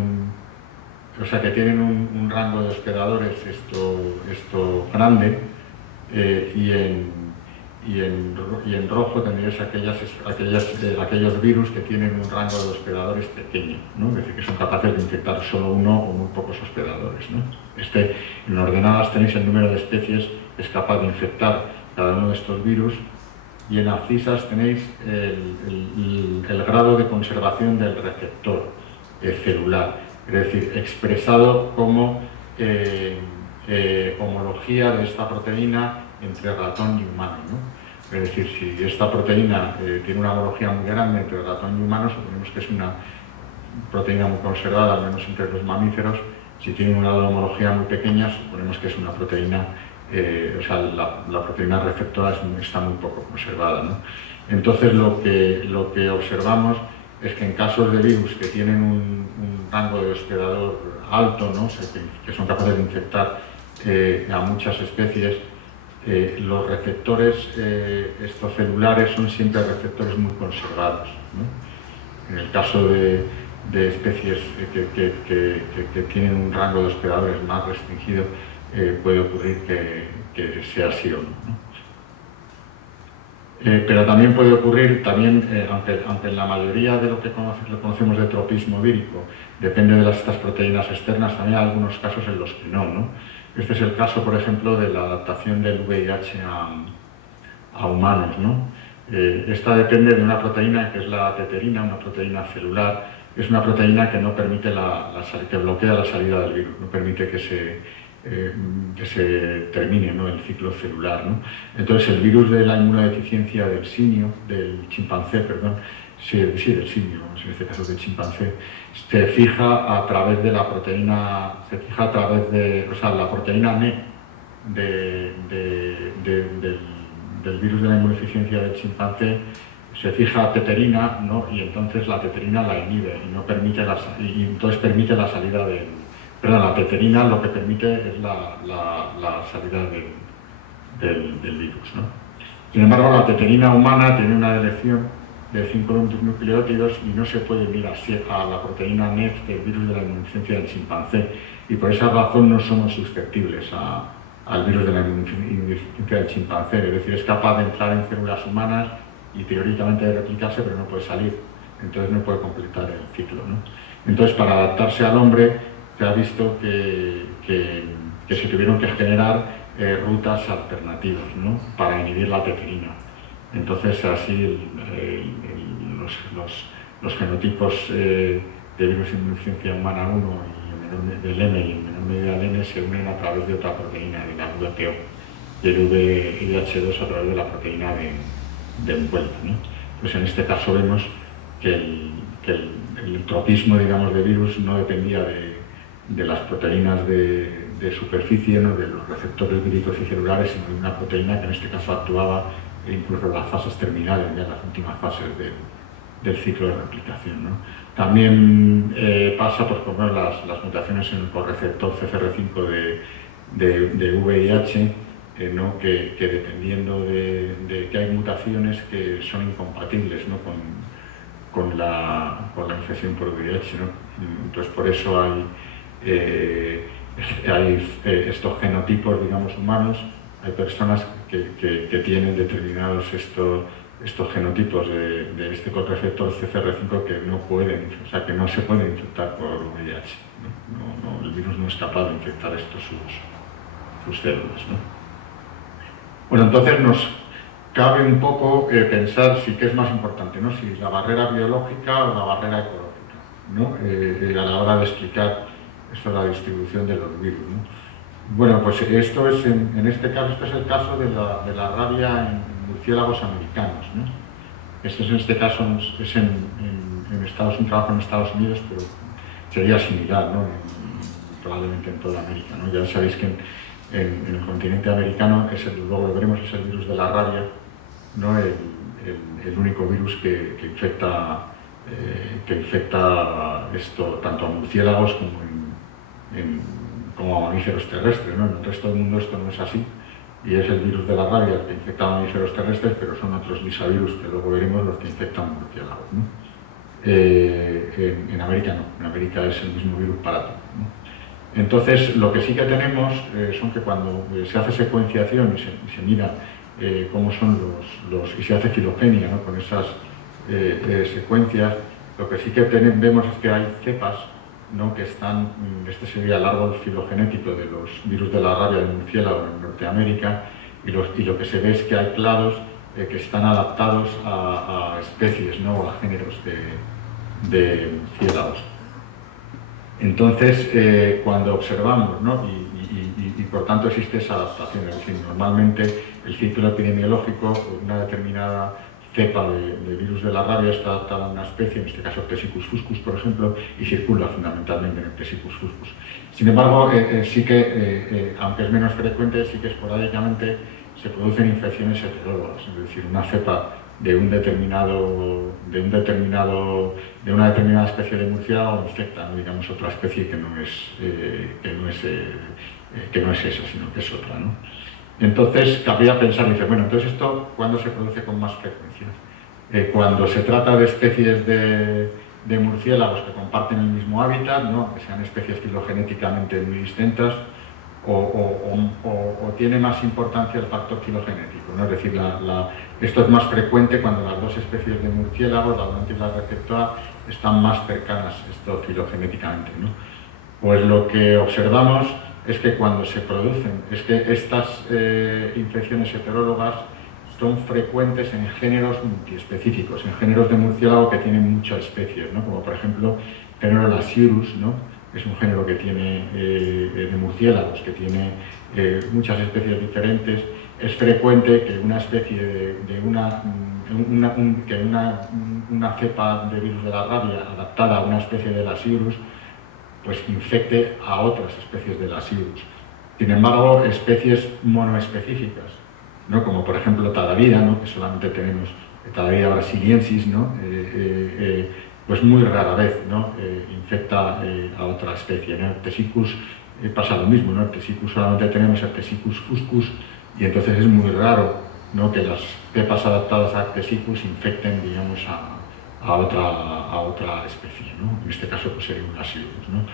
un rango de hospedadores esto grande, y en rojo tendréis aquellos virus que tienen un rango de hospedadores pequeño, ¿no? Es decir, que son capaces de infectar solo uno o muy pocos hospedadores, ¿no? En ordenadas tenéis el número de especies que es capaz de infectar cada uno de estos virus, y en abscisas tenéis el grado de conservación del receptor celular, es decir, expresado como homología de esta proteína entre ratón y humano, ¿no? Es decir, si esta proteína tiene una homología muy grande entre ratón y humano, suponemos que es una proteína muy conservada, al menos entre los mamíferos. Si tiene una homología muy pequeña, suponemos que es una proteína, la proteína receptora está muy poco conservada, ¿no? Entonces, lo que observamos es que en casos de virus que tienen un rango de hospedador alto, ¿no? O sea, que son capaces de infectar a muchas especies, los receptores estos celulares son siempre receptores muy conservados, ¿no? En el caso de especies que tienen un rango de hospedadores más restringido, puede ocurrir que sea así o no. Pero también puede ocurrir, aunque en la mayoría de lo que conocemos de tropismo vírico depende de estas proteínas externas, también hay algunos casos en los que no. Este es el caso, por ejemplo, de la adaptación del VIH a humanos, ¿no? Esta depende de una proteína que es la teterina, una proteína celular. Es una proteína que no permite que bloquea la salida del virus, no permite que se termine, ¿no? El ciclo celular, ¿no? Entonces, el virus de la inmunodeficiencia del chimpancé, sí, del simio, en este caso del chimpancé, se fija a través de la proteína, o sea, la proteína NEC del virus de la inmunodeficiencia del chimpancé se fija a teterina, ¿no? Y entonces la teterina la inhibe y no permite y entonces permite la salida la teterina lo que permite es la salida del virus, ¿no? Sin embargo, la teterina humana tiene una deleción de 5 nucleótidos y no se puede unir a la proteína NEF del virus de la inmunodeficiencia del chimpancé, y por esa razón no somos susceptibles al virus de la inmunodeficiencia del chimpancé. Es decir, es capaz de entrar en células humanas y teóricamente de replicarse, pero no puede salir, entonces no puede completar el ciclo, ¿no? Entonces, para adaptarse al hombre, se ha visto que se tuvieron que generar rutas alternativas, ¿no? Para inhibir la teterina. Entonces, así los genotipos de virus de inmunodeficiencia humana 1 y del M y en menor medida del N se unen a través de otra proteína, de la VPO, y el VIH2 a través de la proteína de envuelta, ¿no? Pues en este caso vemos que el tropismo, digamos, de virus no dependía de las proteínas de superficie, ¿no? De los receptores víricos y celulares, sino de una proteína que en este caso actuaba incluso en las fases terminales, ya en las últimas fases del ciclo de replicación, ¿no? También pasa, pues, por ejemplo, las mutaciones en el correceptor CCR5 de VIH, ¿no? que dependiendo de que hay mutaciones que son incompatibles, ¿no? con la infección por VIH, ¿no? Entonces, por eso hay estos genotipos, digamos, humanos. Hay personas que tienen determinados estos genotipos de este correceptor CCR5 que no pueden, o sea, que no se pueden infectar por VIH, ¿no? El virus no es capaz de infectar sus células, ¿no? Bueno, entonces nos cabe un poco pensar si qué es más importante, ¿no? Si la barrera biológica o la barrera ecológica, ¿no? A la hora de explicar esto de la distribución de los virus, ¿no? Bueno, pues esto es, en este caso, este es el caso de la rabia en murciélagos americanos, ¿no? Esto es, en este caso es en un trabajo en Estados Unidos, pero sería similar, ¿no? Probablemente en toda América, ¿no? Ya sabéis que en el continente americano, luego lo veremos, es el virus de la rabia, ¿no? El único virus que infecta esto tanto a murciélagos como a mamíferos terrestres, ¿no? En el resto del mundo esto no es así, y es el virus de la rabia el que infecta a mamíferos terrestres, pero son otros misavirus que luego veremos los que infectan murciélagos, ¿no? En América no, en América es el mismo virus para todo, ¿no? Entonces, lo que sí que tenemos son que cuando se hace secuenciación y se mira cómo son y se hace filogenia, ¿no? Con esas secuencias, lo que sí que vemos es que hay cepas, ¿no? Que están, este sería el árbol filogenético de los virus de la rabia del murciélago en Norteamérica, y lo que se ve es que hay clados que están adaptados a especies, ¿no? O a géneros de murciélagos. Entonces, cuando observamos, ¿no? y por tanto existe esa adaptación, es decir, normalmente el ciclo epidemiológico, una determinada cepa de virus de la rabia está adaptada a una especie, en este caso Pseudomonas fuscus, por ejemplo, y circula fundamentalmente en el Pseudomonas fuscus. Sin embargo, sí que, aunque es menos frecuente, sí que esporádicamente se producen infecciones heterólogas, es decir, una cepa de una determinada especie de murciélago infecta, ¿no? Digamos, otra especie que no es esa, sino que es otra, ¿no? Entonces, cabría pensar, dice, bueno, entonces esto, ¿cuándo se produce con más frecuencia? Cuando se trata de especies de murciélagos que comparten el mismo hábitat, ¿no? Que sean especies filogenéticamente muy distintas, o tiene más importancia el factor filogenético, ¿no? Es decir, esto es más frecuente cuando las dos especies de murciélagos, la donante y la receptora, están más cercanas esto filogenéticamente, ¿no? Pues lo que observamos es que cuando se producen, es que estas infecciones heterólogas son frecuentes en géneros multiespecíficos, en géneros de murciélago que tienen muchas especies, ¿no? Como por ejemplo el género Lasiurus, ¿no? Es un género que tiene de murciélagos, que tiene muchas especies diferentes. Es frecuente que una especie de una una cepa de virus de la rabia adaptada a una especie de Lasiurus pues infecte a otras especies de Lasiurus. Sin embargo, especies monoespecíficas, ¿no? Como por ejemplo Tadavida, ¿no? Que solamente tenemos Tadavida brasiliensis, ¿no? Pues muy rara vez, ¿no? Infecta a otra especie, ¿no? Ptesicus pasa lo mismo, ¿no? Ptesicus solamente tenemos Ptesicus fuscus y entonces es muy raro, ¿no? Que las cepas adaptadas a Ptesicus infecten, digamos, a otra especie, ¿no? En este caso pues sería un Lasiurus, ¿no?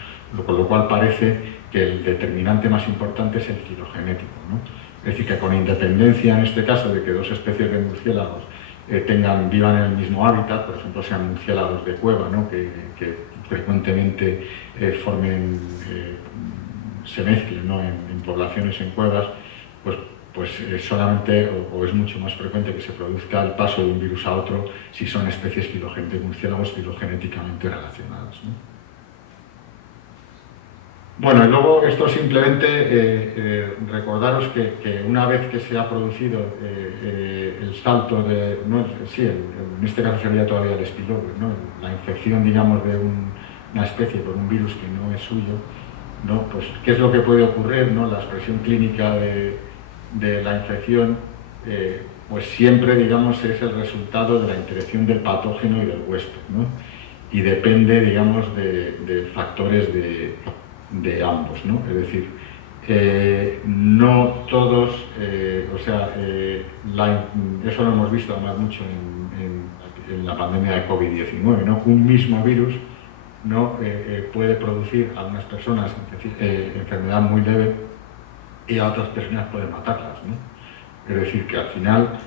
Con lo cual parece que el determinante más importante es el filogenético, ¿no? Es decir, que con independencia en este caso de que dos especies de murciélagos vivan en el mismo hábitat, por ejemplo sean murciélagos de cueva, ¿no? que frecuentemente se mezclen, ¿no? en poblaciones en cuevas, pues solamente o es mucho más frecuente que se produzca el paso de un virus a otro si son especies de murciélagos filogenéticamente relacionadas, ¿no? Bueno, y luego esto simplemente recordaros que una vez que se ha producido el salto de, ¿no? Sí, en este caso sería todavía el spillover, ¿no? La infección, digamos, de una especie por un virus que no es suyo, ¿no? Pues, ¿qué es lo que puede ocurrir, ¿no? La expresión clínica de la infección, pues siempre, digamos, es el resultado de la interacción del patógeno y del huésped, ¿no? Y depende, digamos, de factores de ambos, ¿no? Es decir, no todos, eso lo hemos visto además mucho en la pandemia de COVID-19, ¿no? Un mismo virus, ¿no? Puede producir a unas personas enfermedad muy leve y a otras personas puede matarlas, ¿no? Es decir, que al final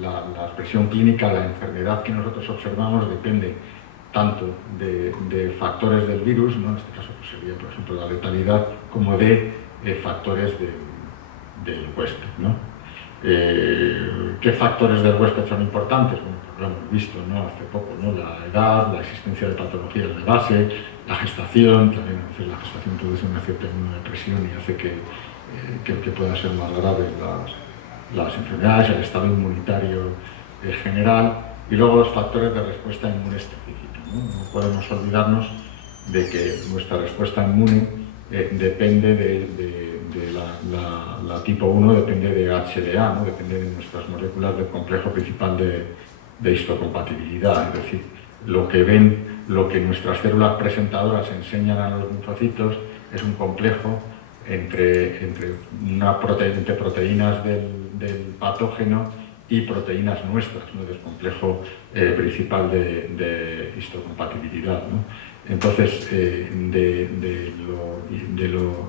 la expresión clínica, la enfermedad que nosotros observamos depende tanto de factores del virus, ¿no? En este caso pues sería, por ejemplo, la letalidad, como de factores del huésped, ¿no? ¿Qué factores del huésped son importantes? Bueno, pues lo hemos visto, ¿no? Hace poco, ¿no? La edad, la existencia de patologías de base, la gestación, también la gestación produce una cierta inmunodepresión y hace que puedan ser más graves las enfermedades, el estado inmunitario general, y luego los factores de respuesta inmune específica, ¿no? No podemos olvidarnos de que nuestra respuesta inmune depende de la tipo 1, depende de HLA, ¿no? Depende de nuestras moléculas del complejo principal de histocompatibilidad, es decir, lo que nuestras células presentadoras enseñan a los linfocitos es un complejo entre proteínas del patógeno y proteínas nuestras, ¿no? Del complejo principal de histocompatibilidad, ¿no? Entonces, de lo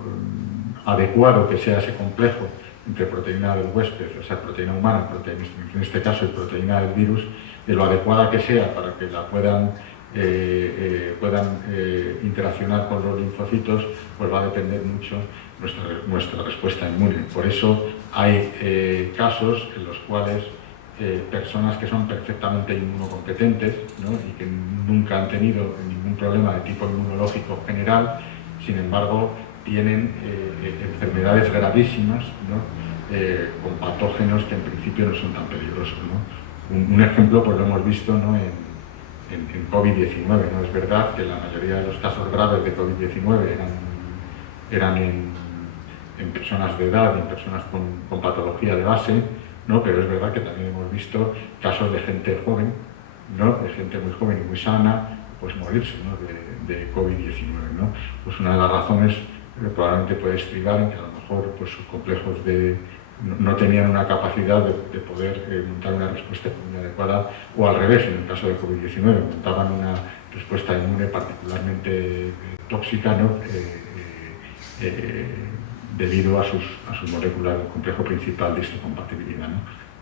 adecuado que sea ese complejo entre proteína del huésped, o sea, proteína humana, en este caso y proteína del virus, de lo adecuada que sea para que la puedan interaccionar con los linfocitos, pues va a depender mucho nuestra respuesta inmune. Por eso hay casos en los cuales personas que son perfectamente inmunocompetentes, ¿no? Y que nunca han tenido ningún problema de tipo inmunológico general, sin embargo tienen enfermedades gravísimas, ¿no? Con patógenos que en principio no son tan peligrosos, ¿no? Un ejemplo pues lo hemos visto, ¿no? en COVID-19, ¿no? Es verdad que la mayoría de los casos graves de COVID-19 eran en personas de edad y en personas con patología de base, ¿no? Pero es verdad que también hemos visto casos de gente joven, ¿no? De gente muy joven y muy sana, pues morirse, ¿no? de COVID-19, ¿no? Pues una de las razones probablemente puede estribar en que a lo mejor pues, sus complejos no tenían una capacidad de poder montar una respuesta inmune adecuada, o al revés, en el caso de COVID-19, montaban una respuesta inmune particularmente tóxica, ¿no? Debido a sus moléculas del complejo principal de histocompatibilidad, ¿no?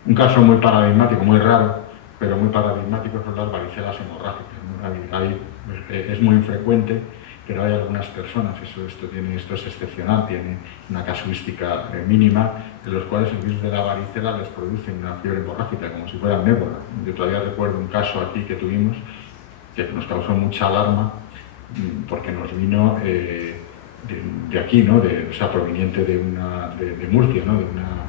Un caso muy paradigmático, muy raro, pero muy paradigmático son las varicelas hemorrágicas, ¿no? Es muy infrecuente, pero hay algunas personas, esto es excepcional, tiene una casuística mínima, en los cuales el virus de la varicela les produce una fiebre hemorrágica, como si fuera ébola. Yo todavía recuerdo un caso aquí que tuvimos, que nos causó mucha alarma, porque nos vino de aquí, ¿no? O sea, proveniente de Murcia, ¿no? De una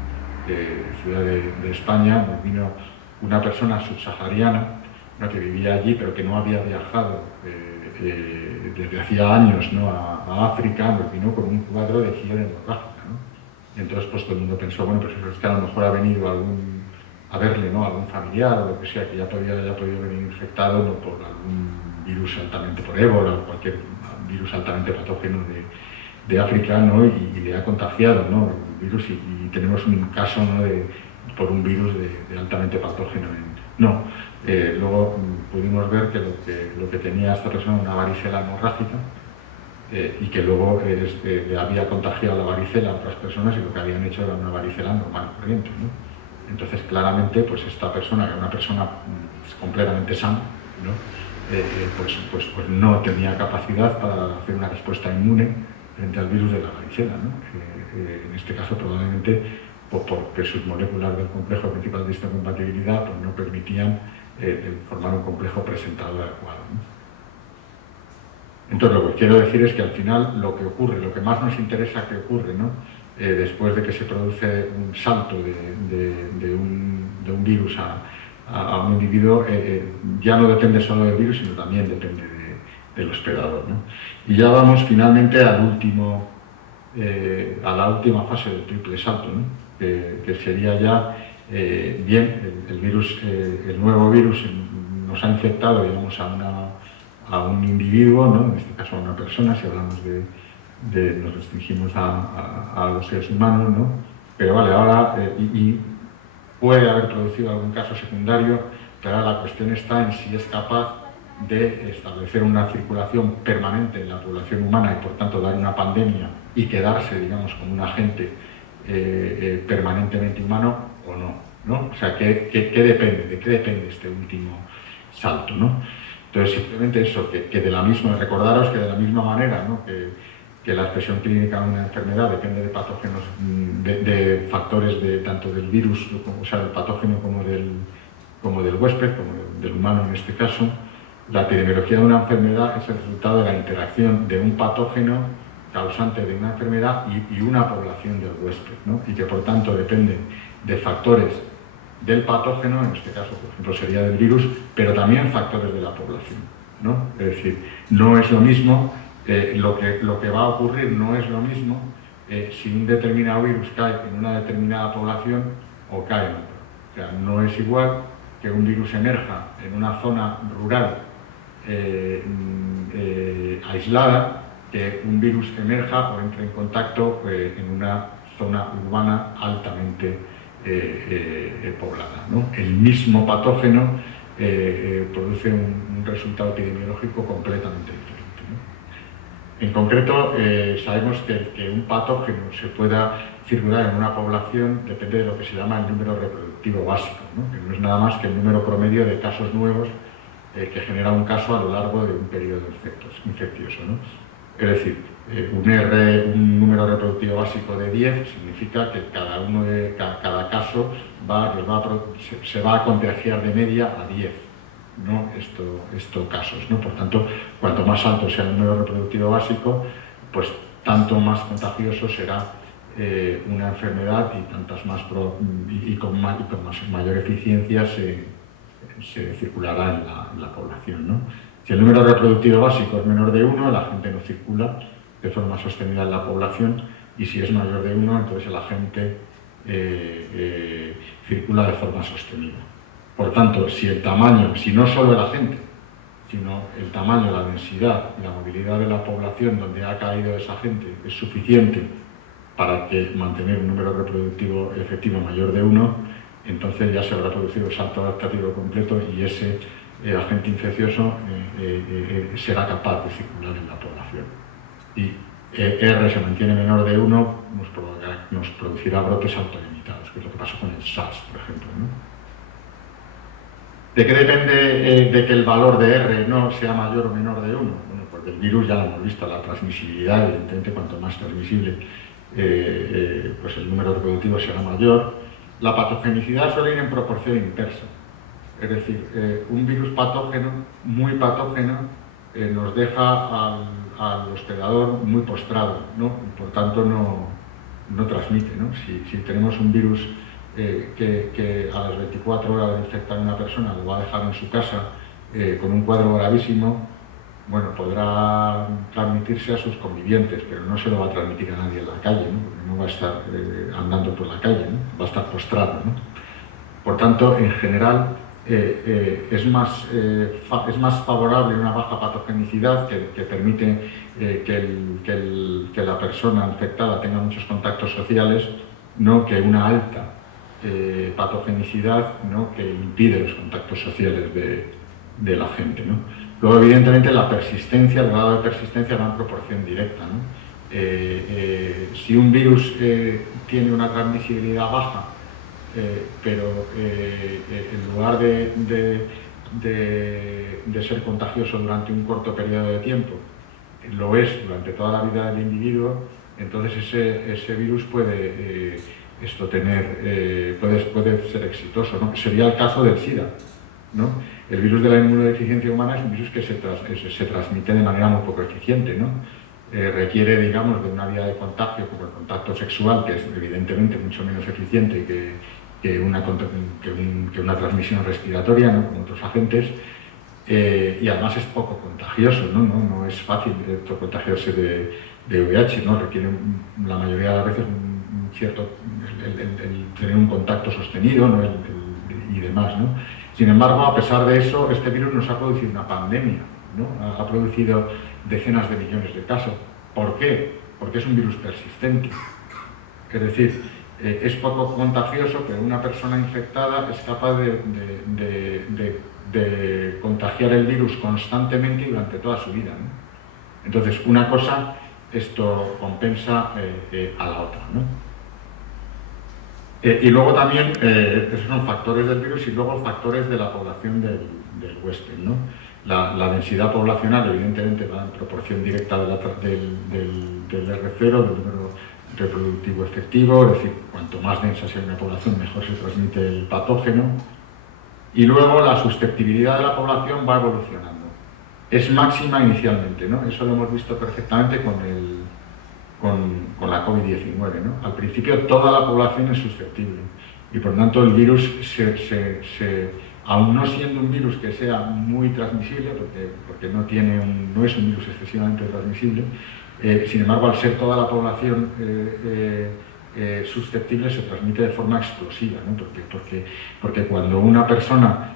ciudad de España, nos vino una persona subsahariana, ¿no?, que vivía allí pero que no había viajado desde hacía años, ¿no?, a África, pues vino con un cuadro de fiebre hemorrágica, ¿no? Y entonces pues todo el mundo pensó, bueno, pues es que a lo mejor ha venido a verle, ¿no?, algún familiar o lo que sea, que ya podía venir infectado, ¿no?, por algún virus altamente, por ébola o cualquier virus altamente patógeno de África, ¿no?, y le ha contagiado, ¿no?, el virus, y tenemos un caso, ¿no?, por un virus de altamente patógeno. No, luego pudimos ver que lo que tenía esta persona era una varicela hemorrágica, y que luego le había contagiado la varicela a otras personas, y lo que habían hecho era una varicela normal y corriente, ¿no? Entonces, claramente, pues esta persona, que era una persona completamente sana, ¿no?, pues no tenía capacidad para hacer una respuesta inmune frente al virus de la varicela, ¿no? En este caso, probablemente porque sus moléculas del complejo principal de histocompatibilidad pues no permitían formar un complejo presentador adecuado, ¿no? Entonces, lo que quiero decir es que al final lo que ocurre, lo que más nos interesa que ocurre, ¿no?, después de que se produce un salto de un virus a un individuo, ya no depende solo del virus, sino también depende del hospedador, ¿no? Y ya vamos finalmente a la última fase del triple salto, ¿no?, que sería ya, bien, el nuevo virus nos ha infectado, digamos, a un individuo, ¿no?, en este caso a una persona, si hablamos nos restringimos a los seres humanos, ¿no?, pero vale, ahora, y puede haber producido algún caso secundario, pero ahora la cuestión está en si es capaz de establecer una circulación permanente en la población humana y por tanto dar una pandemia y quedarse, digamos, como un agente permanentemente humano o no, ¿no? O sea, ¿qué depende? ¿De qué depende este último salto, ¿no? Entonces, simplemente eso, que de la misma, recordaros que de la misma manera, ¿no?, que la expresión clínica de una enfermedad depende de patógenos, de factores tanto del virus, o sea, del patógeno como del huésped, como del humano en este caso. La epidemiología de una enfermedad es el resultado de la interacción de un patógeno causante de una enfermedad y una población del huésped, ¿no?, y que por tanto dependen de factores del patógeno, en este caso por ejemplo sería del virus, pero también factores de la población, ¿no? Es decir, no es lo mismo, lo que va a ocurrir no es lo mismo si un determinado virus cae en una determinada población o cae en otra. O sea, no es igual que un virus emerja en una zona rural aislada, que un virus emerja o entre en contacto en una zona urbana altamente poblada, ¿no? El mismo patógeno produce un resultado epidemiológico completamente diferente, ¿no? En concreto, sabemos que un patógeno se pueda circular en una población depende de lo que se llama el número reproductivo básico, ¿no?, que no es nada más que el número promedio de casos nuevos que genera un caso a lo largo de un periodo infeccioso, ¿no? Es decir, un número reproductivo básico de 10 significa que cada caso se va a contagiar de media a 10, ¿no?, estos casos, ¿no? Por tanto, cuanto más alto sea el número reproductivo básico, pues tanto más contagioso será una enfermedad y con mayor eficiencia se circulará en la población, ¿no? Si el número reproductivo básico es menor de 1, la gente no circula de forma sostenida en la población, y si es mayor de 1, entonces el agente circula de forma sostenida. Por tanto, si no solo el agente, sino el tamaño, la densidad y la movilidad de la población donde ha caído esa gente es suficiente para mantener un número reproductivo efectivo mayor de 1, entonces ya se habrá producido el salto adaptativo completo y ese agente infeccioso será capaz de circular en la población. Y R se mantiene menor de 1, nos producirá brotes autolimitados, que es lo que pasó con el SARS, por ejemplo, ¿no? ¿De qué depende de que el valor de R no sea mayor o menor de 1? Bueno, porque el virus ya lo hemos visto, la transmisibilidad, evidentemente, cuanto más transmisible, pues el número reproductivo será mayor. La patogenicidad suele ir en proporción inversa. Es decir, un virus patógeno, muy patógeno, nos deja al hospedador muy postrado, ¿no? Y por tanto no transmite, ¿no? Si tenemos un virus que a las 24 horas de infectar a una persona lo va a dejar en su casa con un cuadro gravísimo, bueno, podrá transmitirse a sus convivientes, pero no se lo va a transmitir a nadie en la calle, ¿no? Porque no va a estar andando por la calle, ¿no? Va a estar postrado, ¿no? Por tanto, en general, es más favorable una baja patogenicidad que permite que la persona infectada tenga muchos contactos sociales, no que una alta patogenicidad, ¿no? Que impide los contactos sociales de la gente, ¿no? Luego, evidentemente, la persistencia, el grado de persistencia va en proporción directa, ¿no? Si un virus tiene una transmisibilidad baja, pero en lugar de ser contagioso durante un corto periodo de tiempo, lo es durante toda la vida del individuo, entonces ese virus puede puede ser exitoso, ¿no? Sería el caso del SIDA, ¿no? El virus de la inmunodeficiencia humana es un virus que se transmite de manera muy poco eficiente, ¿no? Requiere, digamos, de una vía de contagio como el contacto sexual, que es evidentemente mucho menos eficiente que una transmisión respiratoria, ¿no? Con otros agentes, y además es poco contagioso, ¿no? No es fácil contagiarse de VIH, ¿no? Requiere la mayoría de las veces un cierto el tener un contacto sostenido, ¿no? Y demás, ¿no? Sin embargo, a pesar de eso, este virus nos ha producido una pandemia, ¿no? Ha producido decenas de millones de casos. ¿Por qué? Porque es un virus persistente. Es decir, es poco contagioso, pero una persona infectada es capaz de contagiar el virus constantemente y durante toda su vida, ¿no? Entonces, una cosa, esto compensa a la otra, ¿no? Y luego también, esos son factores del virus y luego factores de la población del huésped, ¿no? La densidad poblacional, evidentemente, va en proporción directa del R0, del número reproductivo efectivo, es decir, cuanto más densa sea una población, mejor se transmite el patógeno. Y luego la susceptibilidad de la población va evolucionando. Es máxima inicialmente, ¿no? Eso lo hemos visto perfectamente con la COVID-19, ¿no? Al principio toda la población es susceptible y por tanto el virus, aun no siendo un virus que sea muy transmisible, porque no es un virus excesivamente transmisible, sin embargo, al ser toda la población susceptible, se transmite de forma explosiva, ¿no? Porque cuando una persona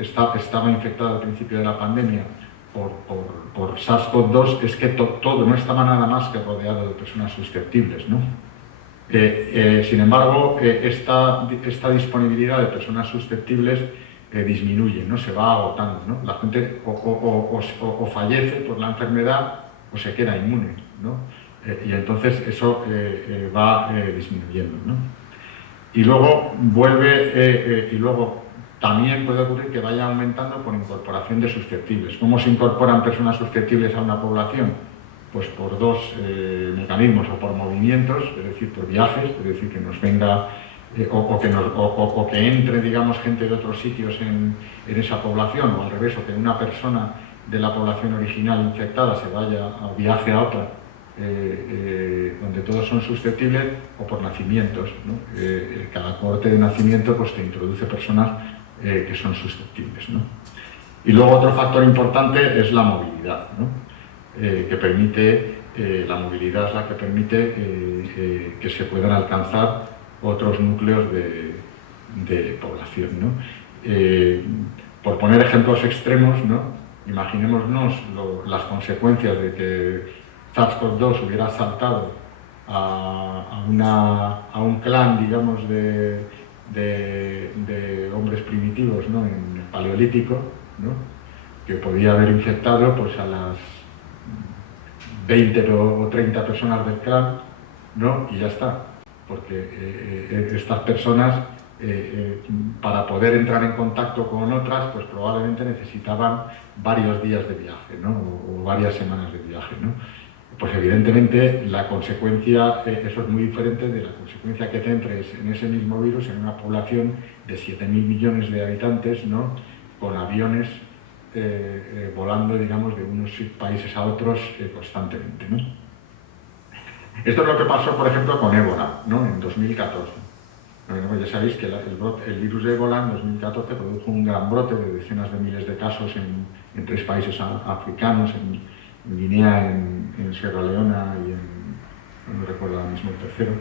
estaba infectada al principio de la pandemia por SARS-CoV-2, es que todo no estaba nada más que rodeado de personas susceptibles, ¿no? Sin embargo, esta disponibilidad de personas susceptibles disminuye, ¿no? Se va agotando, ¿no? La gente o fallece por la enfermedad o se queda inmune, ¿no? Y entonces eso va disminuyendo, ¿no? Y luego también puede ocurrir que vaya aumentando por incorporación de susceptibles. ¿Cómo se incorporan personas susceptibles a una población? Pues por dos mecanismos, o por movimientos, es decir, por viajes, es decir, que nos venga o que entre, digamos, gente de otros sitios en esa población, o al revés, o que una persona de la población original infectada se vaya a viaje a otra, donde todos son susceptibles, o por nacimientos, ¿no? Cada cohorte de nacimiento pues te introduce personas que son susceptibles, ¿no? Y luego otro factor importante es la movilidad, ¿no? La movilidad es la que permite que se puedan alcanzar otros núcleos de población, ¿no? Por poner ejemplos extremos, ¿no? Imaginémonos las consecuencias de que SARS-CoV-2 hubiera saltado a un clan, digamos, de hombres primitivos, ¿no? En el Paleolítico, ¿no? Que podía haber infectado pues, a las 20 o 30 personas del clan, ¿no? Y ya está, porque estas personas, para poder entrar en contacto con otras, pues probablemente necesitaban varios días de viaje, ¿no? O varias semanas de viaje, ¿no? Pues evidentemente la consecuencia, eso es muy diferente de la consecuencia que te entres en ese mismo virus en una población de 7.000 millones de habitantes, ¿no? Con aviones volando, digamos, de unos países a otros constantemente, ¿no? Esto es lo que pasó, por ejemplo, con ébola, ¿no? En 2014. Bueno, ya sabéis que el virus de ébola en 2014 produjo un gran brote de decenas de miles de casos en 3 países africanos, en Guinea, en Sierra Leona y no recuerdo ahora mismo el tercero.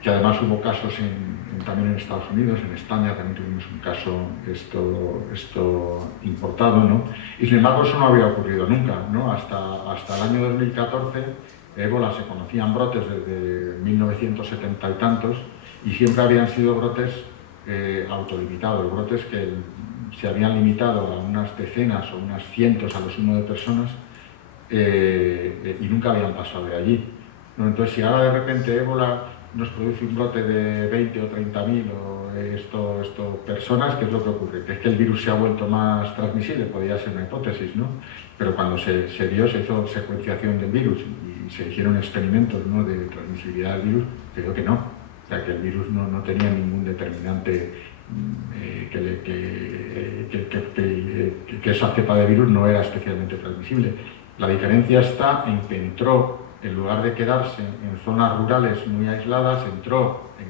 Que además hubo casos también en Estados Unidos, en España también tuvimos un caso esto importado, ¿no? Y sin embargo eso no había ocurrido nunca, ¿no? Hasta el año 2014 ébola se conocían brotes desde 1970 y tantos y siempre habían sido brotes autolimitados, brotes que se habían limitado a unas decenas o unas cientos a lo sumo de personas y nunca habían pasado de allí, ¿no? Entonces si ahora de repente ébola nos produce un brote de 20 o 30.000 o personas, ¿qué es lo que ocurre? Que es que el virus se ha vuelto más transmisible, podría ser una hipótesis, ¿no? Pero cuando se hizo secuenciación del virus y se hicieron experimentos, ¿no?, de transmisibilidad del virus, creo que no. O sea, que el virus no tenía ningún determinante, que esa cepa de virus no era especialmente transmisible. La diferencia está en que entró, en lugar de quedarse en zonas rurales muy aisladas, entró en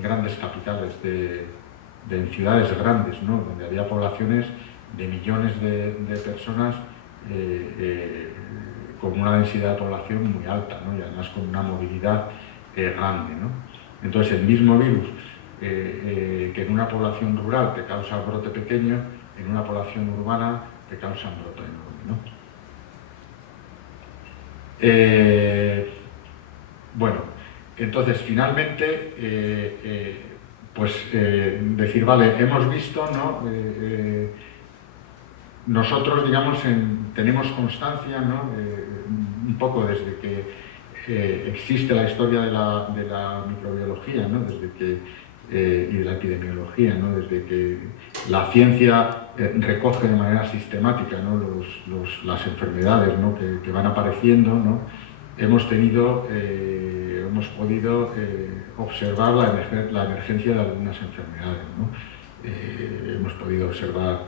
grandes capitales, en ciudades grandes, ¿no?, donde había poblaciones de millones de personas con una densidad de población muy alta, ¿no?, y además con una movilidad grande, ¿no? Entonces el mismo virus que en una población rural te causa brote pequeño, en una población urbana te causa un brote enorme, ¿no? Bueno, entonces finalmente decir, vale, hemos visto, ¿no? Nosotros, digamos, tenemos constancia, ¿no?, un poco desde que existe la historia de la microbiología, ¿no?, y de la epidemiología, ¿no?, desde que la ciencia recoge de manera sistemática, ¿no?, las enfermedades, ¿no?, que van apareciendo, ¿no? Hemos podido observar la emergencia de algunas enfermedades, ¿no? Hemos podido observar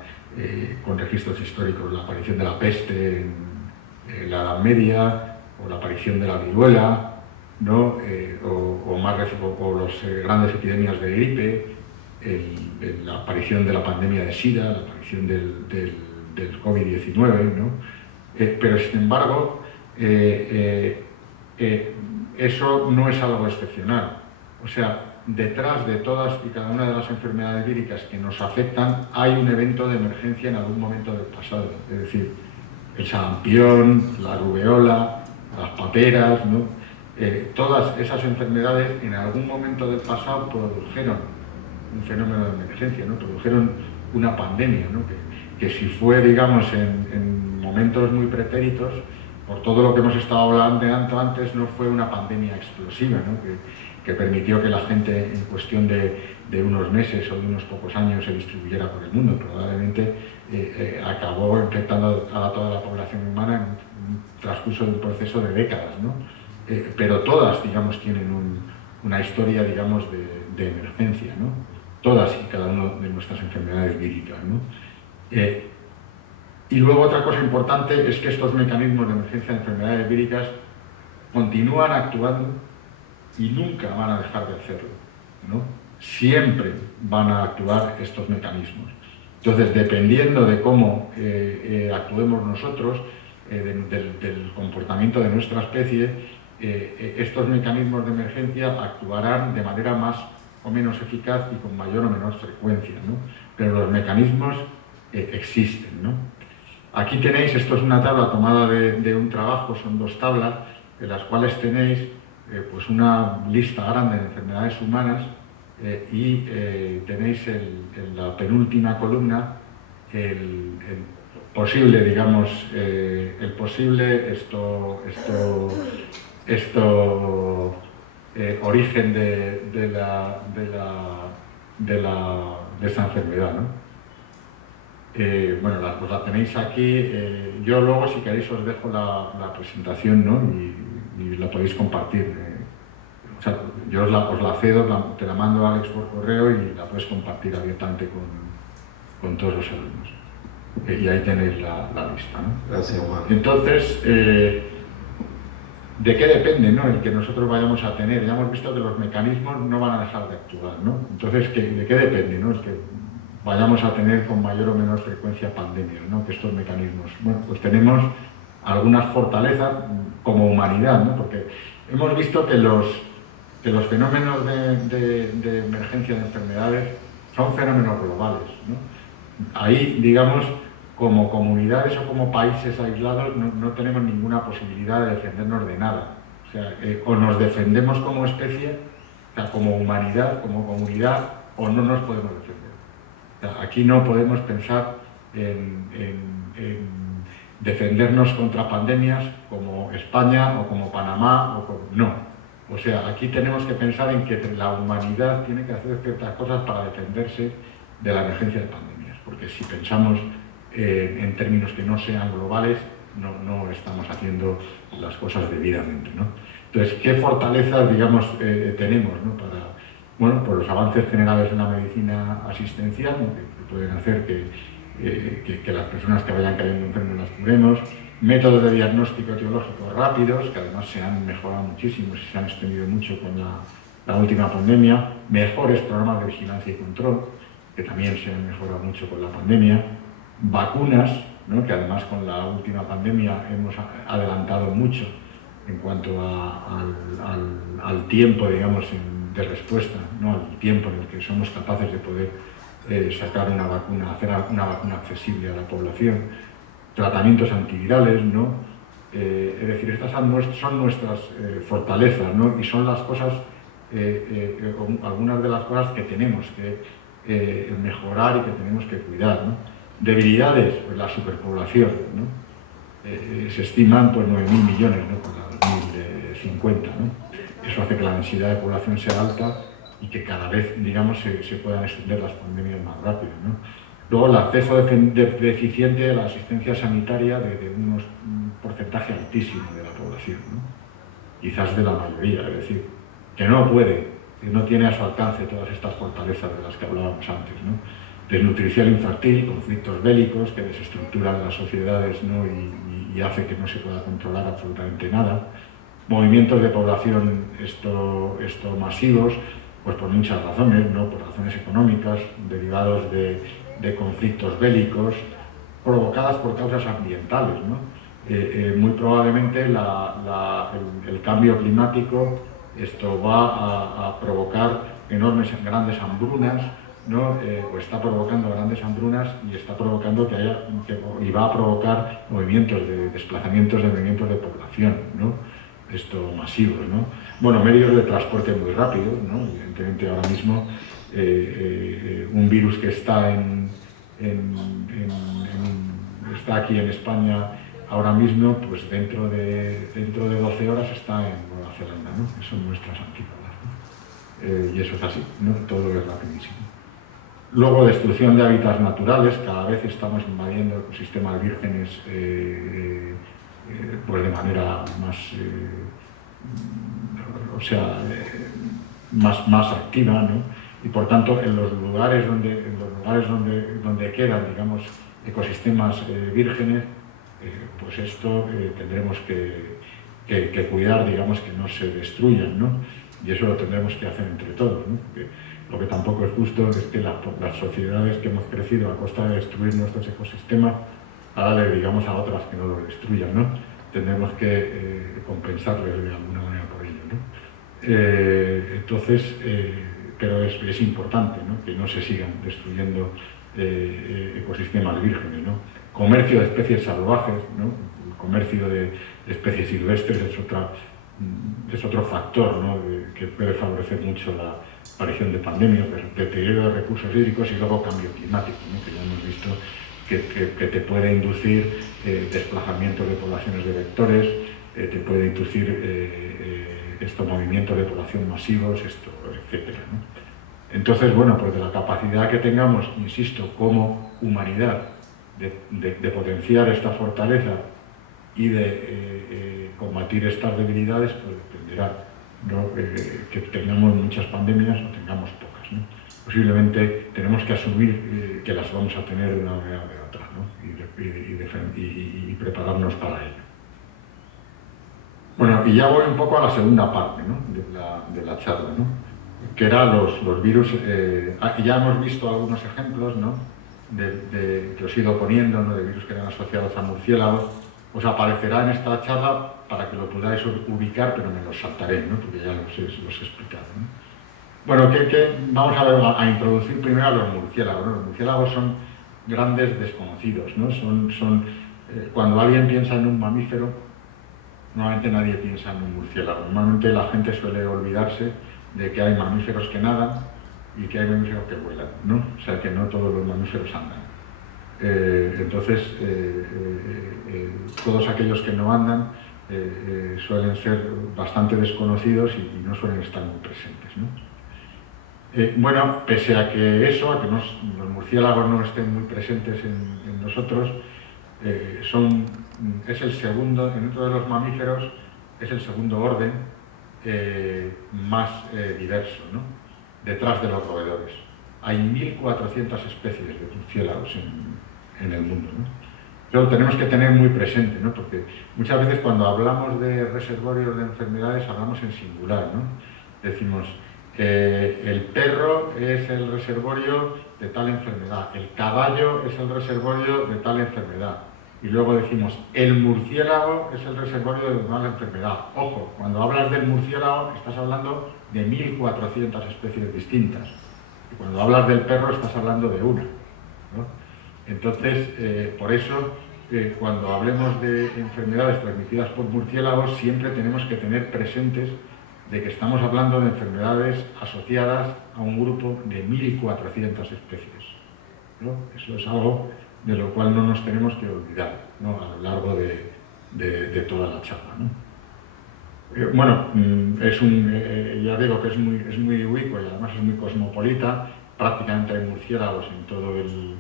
con registros históricos la aparición de la peste en la Edad Media, o la aparición de la viruela, ¿no?, o las grandes epidemias de gripe, la aparición de la pandemia de SIDA, la aparición del COVID-19, ¿no? Pero sin embargo, eso no es algo excepcional. O sea, detrás de todas y cada una de las enfermedades víricas que nos afectan hay un evento de emergencia en algún momento del pasado. Es decir, el sarampión, la rubeola, las paperas, ¿no? Todas esas enfermedades en algún momento del pasado produjeron un fenómeno de emergencia, ¿no? Produjeron una pandemia, ¿no? Que si fue, digamos, en momentos muy pretéritos, por todo lo que hemos estado hablando antes, no fue una pandemia explosiva, ¿no?, que permitió que la gente en cuestión de unos meses o de unos pocos años se distribuyera por el mundo. Probablemente acabó infectando a toda la población humana en un transcurso de un proceso de décadas, ¿no? Pero todas, digamos, tienen una historia, digamos, de emergencia, ¿no? Todas y cada una de nuestras enfermedades víricas, ¿no? Y luego otra cosa importante es que estos mecanismos de emergencia de enfermedades víricas continúan actuando y nunca van a dejar de hacerlo, ¿no? Siempre van a actuar estos mecanismos. Entonces, dependiendo de cómo actuemos nosotros, del comportamiento de nuestra especie, estos mecanismos de emergencia actuarán de manera más o menos eficaz y con mayor o menor frecuencia, ¿no? Pero los mecanismos existen, ¿no? Aquí tenéis, esto es una tabla tomada de un trabajo, son 2 tablas, en las cuales tenéis pues una lista grande de enfermedades humanas y tenéis en la penúltima columna el posible, digamos, origen de esa enfermedad, ¿no? Bueno, pues la tenéis aquí. Yo luego, si queréis, os dejo la presentación, ¿no?, y la podéis compartir. O sea, yo os la cedo, te la mando a Alex por correo y la puedes compartir abiertamente con todos los alumnos. Y ahí tenéis la lista, ¿no? Gracias, Juan. Entonces, ¿De qué depende, ¿no?, el que nosotros vayamos a tener? Ya hemos visto que los mecanismos no van a dejar de actuar, ¿no? Entonces, ¿de qué depende, ¿no?, el que vayamos a tener con mayor o menor frecuencia pandemias, ¿no?, que estos mecanismos. Bueno, pues tenemos algunas fortalezas como humanidad, ¿no?, porque hemos visto que los fenómenos de emergencia de enfermedades son fenómenos globales, ¿no? Ahí, digamos, como comunidades o como países aislados no tenemos ninguna posibilidad de defendernos de nada. O sea, o nos defendemos como especie, o sea, como humanidad, como comunidad, o no nos podemos defender. O sea, aquí no podemos pensar en defendernos contra pandemias como España o como Panamá, no. O sea, aquí tenemos que pensar en que la humanidad tiene que hacer ciertas cosas para defenderse de la emergencia de pandemias, porque si pensamos en términos que no sean globales, no estamos haciendo las cosas debidamente, ¿no? Entonces, ¿qué fortalezas, digamos, tenemos, ¿no?, para, bueno, pues los avances generales en la medicina asistencial, ¿no?, que pueden hacer que las personas que vayan cayendo enfermas las curemos, métodos de diagnóstico etiológico rápidos, que además se han mejorado muchísimo y se han extendido mucho con la última pandemia, mejores programas de vigilancia y control, que también se han mejorado mucho con la pandemia, vacunas, ¿no?, que además con la última pandemia hemos adelantado mucho en cuanto al tiempo, digamos, de respuesta, ¿no?, al tiempo en el que somos capaces de poder sacar una vacuna, hacer una vacuna accesible a la población, tratamientos antivirales, ¿no? Es decir, estas son nuestras fortalezas, ¿no?, y son las cosas, algunas de las cosas que tenemos que mejorar y que tenemos que cuidar, ¿no? Debilidades, pues la superpoblación, ¿no? Se estiman pues 9.000 millones, ¿no?, para 2050, ¿no? Eso hace que la densidad de población sea alta y que cada vez, digamos, se puedan extender las pandemias más rápido, ¿no? Luego, el acceso deficiente a la asistencia sanitaria de un porcentaje altísimo de la población, ¿no?, quizás de la mayoría, es decir, que no puede, que no tiene a su alcance todas estas fortalezas de las que hablábamos antes, ¿no? Desnutrición infantil, conflictos bélicos que desestructuran las sociedades, ¿no?, y hace que no se pueda controlar absolutamente nada. Movimientos de población masivos, pues por muchas razones, ¿no?, por razones económicas, derivados de conflictos bélicos, provocadas por causas ambientales, ¿no? Muy probablemente el cambio climático va a provocar grandes hambrunas, ¿no? O está provocando grandes hambrunas y está provocando y va a provocar desplazamientos de movimientos de población, ¿no?, masivos, ¿no? Bueno, medios de transporte muy rápidos, ¿no? Evidentemente ahora mismo un virus que está está aquí en España ahora mismo, pues dentro de 12 horas está en Nueva Zelanda, ¿no?, que son nuestras antípodas, ¿no? Y eso es así, ¿no?, todo es rapidísimo. Luego, destrucción de hábitats naturales, cada vez estamos invadiendo ecosistemas vírgenes pues de manera más activa, ¿no? Y por tanto, en los lugares donde quedan, digamos, ecosistemas vírgenes, pues esto tendremos que cuidar, digamos, que no se destruyan, ¿no? Y eso lo tendremos que hacer entre todos, ¿no? Porque lo que tampoco es justo es que las sociedades que hemos crecido a costa de destruir nuestros ecosistemas, ahora le digamos a otras que no los destruyan, ¿no? Tendremos que compensarles de alguna manera por ello, ¿no? Entonces, pero es importante, ¿no?, que no se sigan destruyendo ecosistemas vírgenes, ¿no? Comercio de especies salvajes, ¿no? El comercio de especies silvestres es otro factor, ¿no?, que puede favorecer mucho la aparición de pandemias, deterioro de recursos hídricos y luego cambio climático, ¿no?, que ya hemos visto que te puede inducir desplazamientos de poblaciones de vectores, te puede inducir estos movimientos de población masivos, etcétera, ¿no? Entonces, bueno, pues de la capacidad que tengamos, insisto, como humanidad, de potenciar esta fortaleza y de combatir estas debilidades, pues dependerá, ¿no?, que tengamos muchas pandemias o tengamos pocas, ¿no? Posiblemente tenemos que asumir que las vamos a tener de una manera o de otra, ¿no?, y prepararnos para ello. Bueno, y ya voy un poco a la segunda parte, ¿no?, de la charla, ¿no?, que eran los virus. Ya hemos visto algunos ejemplos, ¿no?, que os he ido poniendo, ¿no?, de virus que eran asociados a murciélagos. Os aparecerá en esta charla para que lo podáis ubicar, pero me los saltaré, ¿no?, porque ya los he explicado, ¿no? Bueno, vamos a ver, a introducir primero a los murciélagos, ¿no? Los murciélagos son grandes desconocidos, ¿no? Cuando alguien piensa en un mamífero, normalmente nadie piensa en un murciélago. Normalmente la gente suele olvidarse de que hay mamíferos que nadan y que hay mamíferos que vuelan, ¿no? O sea, que no todos los mamíferos andan. Entonces, todos aquellos que no andan suelen ser bastante desconocidos y no suelen estar muy presentes, ¿no? Bueno, pese a que eso, a que los murciélagos no estén muy presentes en nosotros, es el segundo, dentro de los mamíferos, es el segundo orden más diverso, ¿no?, detrás de los roedores. Hay 1.400 especies de murciélagos en el mundo, ¿no? Pero lo tenemos que tener muy presente, ¿no?, porque muchas veces cuando hablamos de reservorios de enfermedades hablamos en singular, ¿no? Decimos, el perro es el reservorio de tal enfermedad, el caballo es el reservorio de tal enfermedad. Y luego decimos, el murciélago es el reservorio de tal enfermedad. Ojo, cuando hablas del murciélago estás hablando de 1.400 especies distintas. Y cuando hablas del perro estás hablando de una, ¿no? Entonces, por eso, cuando hablemos de enfermedades transmitidas por murciélagos, siempre tenemos que tener presentes de que estamos hablando de enfermedades asociadas a un grupo de 1.400 especies, ¿no? Eso es algo de lo cual no nos tenemos que olvidar, ¿no?, a lo largo de toda la charla, ¿no? Bueno, ya digo que es muy ubicuo y además es muy cosmopolita. Prácticamente hay murciélagos en todo el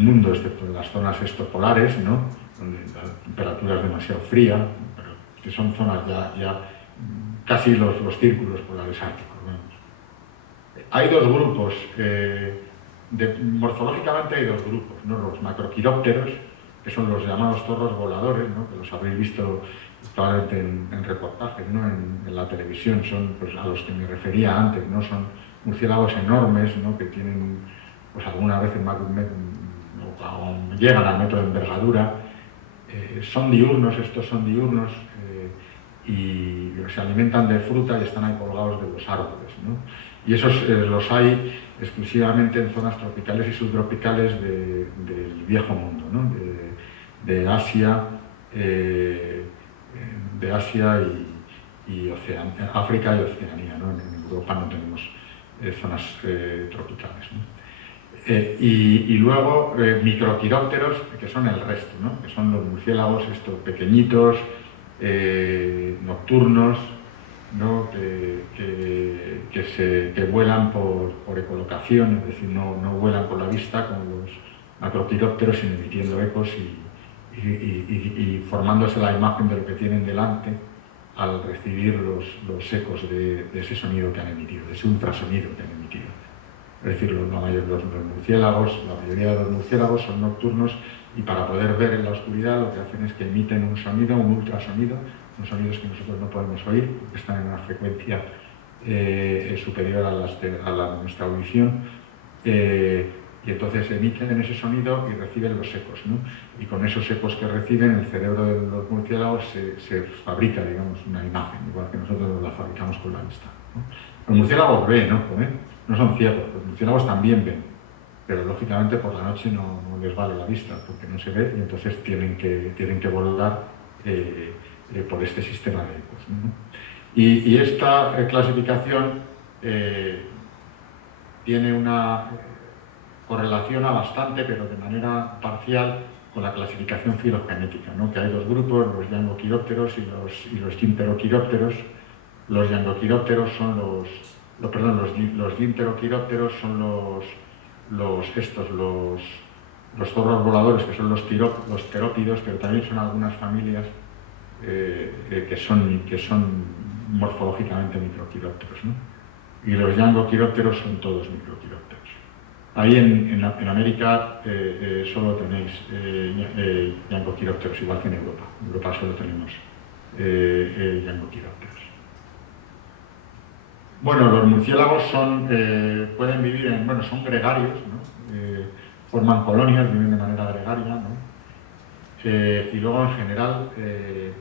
mundo, excepto en las zonas estopolares, ¿no?, donde la temperatura es demasiado fría, pero que son zonas ya casi los círculos polares árticos, ¿no? Hay dos grupos, morfológicamente hay dos grupos, ¿no?, los macroquirópteros, que son los llamados zorros voladores, ¿no?, que los habréis visto probablemente en reportajes, ¿no?, en la televisión. Son, pues, a los que me refería antes, ¿no?, son murciélagos enormes, ¿no?, que tienen, pues, algunas veces más de un metro, o llegan al metro de envergadura. Son diurnos, estos son diurnos, y se alimentan de fruta y están ahí colgados de los árboles, ¿no? Y esos los hay exclusivamente en zonas tropicales y subtropicales del viejo mundo, ¿no?, de Asia, y África y Oceanía, ¿no? En Europa no tenemos zonas tropicales, ¿no? Y luego microquirópteros, que son el resto, ¿no?, que son los murciélagos estos pequeñitos, nocturnos, ¿no?, que vuelan por ecolocación, es decir, no vuelan con la vista como los macroquirópteros, sino emitiendo ecos y formándose la imagen de lo que tienen delante al recibir los ecos de ese sonido que han emitido, de ese ultrasonido que han emitido. Es decir, la mayoría de los murciélagos son nocturnos, y para poder ver en la oscuridad lo que hacen es que emiten un sonido, un ultrasonido, unos sonidos que nosotros no podemos oír porque están en una frecuencia superior a la de nuestra audición, y entonces emiten ese sonido y reciben los ecos, ¿no? Y con esos ecos que reciben, el cerebro de los murciélagos se fabrica, digamos, una imagen, igual que nosotros la fabricamos con la vista, ¿no? Los murciélagos ven, ¿no? No son ciegos, los murciélagos también ven, pero lógicamente por la noche no les vale la vista porque no se ve, y entonces tienen que volar por este sistema de ecos, ¿no? Y esta clasificación tiene correlaciona bastante, pero de manera parcial, con la clasificación filogenética, ¿no?, que hay dos grupos, los llangoquirópteros y los ginteroquirópteros. Los llangoquirópteros son los ginteroquirópteros son los zorros voladores, que son los terópidos, pero también son algunas familias que son morfológicamente microquirópteros, ¿no? Y los llangoquirópteros son todos microquirópteros. Ahí en América solo tenéis Yangochiropteros, igual que en Europa. En Europa solo tenemos Yangochiropteros. Bueno, los murciélagos pueden vivir son gregarios, ¿no? Forman colonias, viven de manera gregaria, ¿no? Y luego en general, en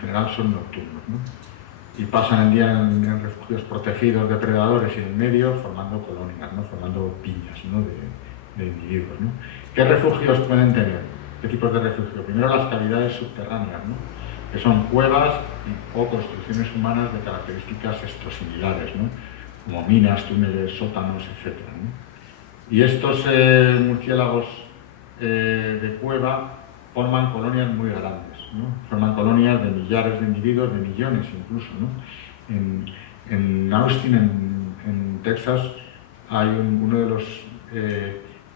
general son nocturnos, ¿no? Y pasan el día en refugios protegidos de predadores y en medio formando colonias, ¿no? Formando piñas, ¿no? de individuos, ¿no? ¿Qué refugios pueden tener? ¿Qué tipos de refugio? Primero las cavidades subterráneas, ¿no? Que son cuevas o construcciones humanas de características similares, ¿no? Como minas, túneles, sótanos, etc., ¿no? Y estos murciélagos de cueva forman colonias muy grandes, ¿no? Forman colonias de millares de individuos, de millones incluso, ¿no? En Austin, en Texas, hay uno de los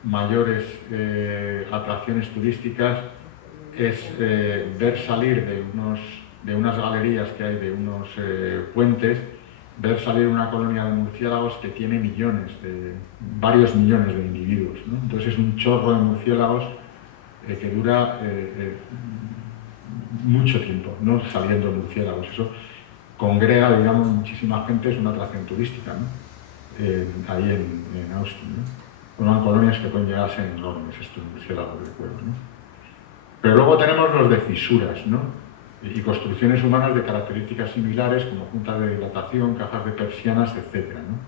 mayores atracciones turísticas es ver salir de unas galerías que hay, de unos puentes, ver salir una colonia de murciélagos que tiene varios millones de individuos, ¿no? Entonces es un chorro de murciélagos que dura mucho tiempo, ¿no? Saliendo murciélagos. Eso congrega, digamos, muchísima gente, es una atracción turística, ¿no? Ahí en Austin, ¿no? Forman colonias que pueden llegar a ser enormes, estos murciélagos de cueva, ¿no? Pero luego tenemos los de fisuras, ¿no? Y construcciones humanas de características similares, como juntas de dilatación, cajas de persianas, etc., ¿no?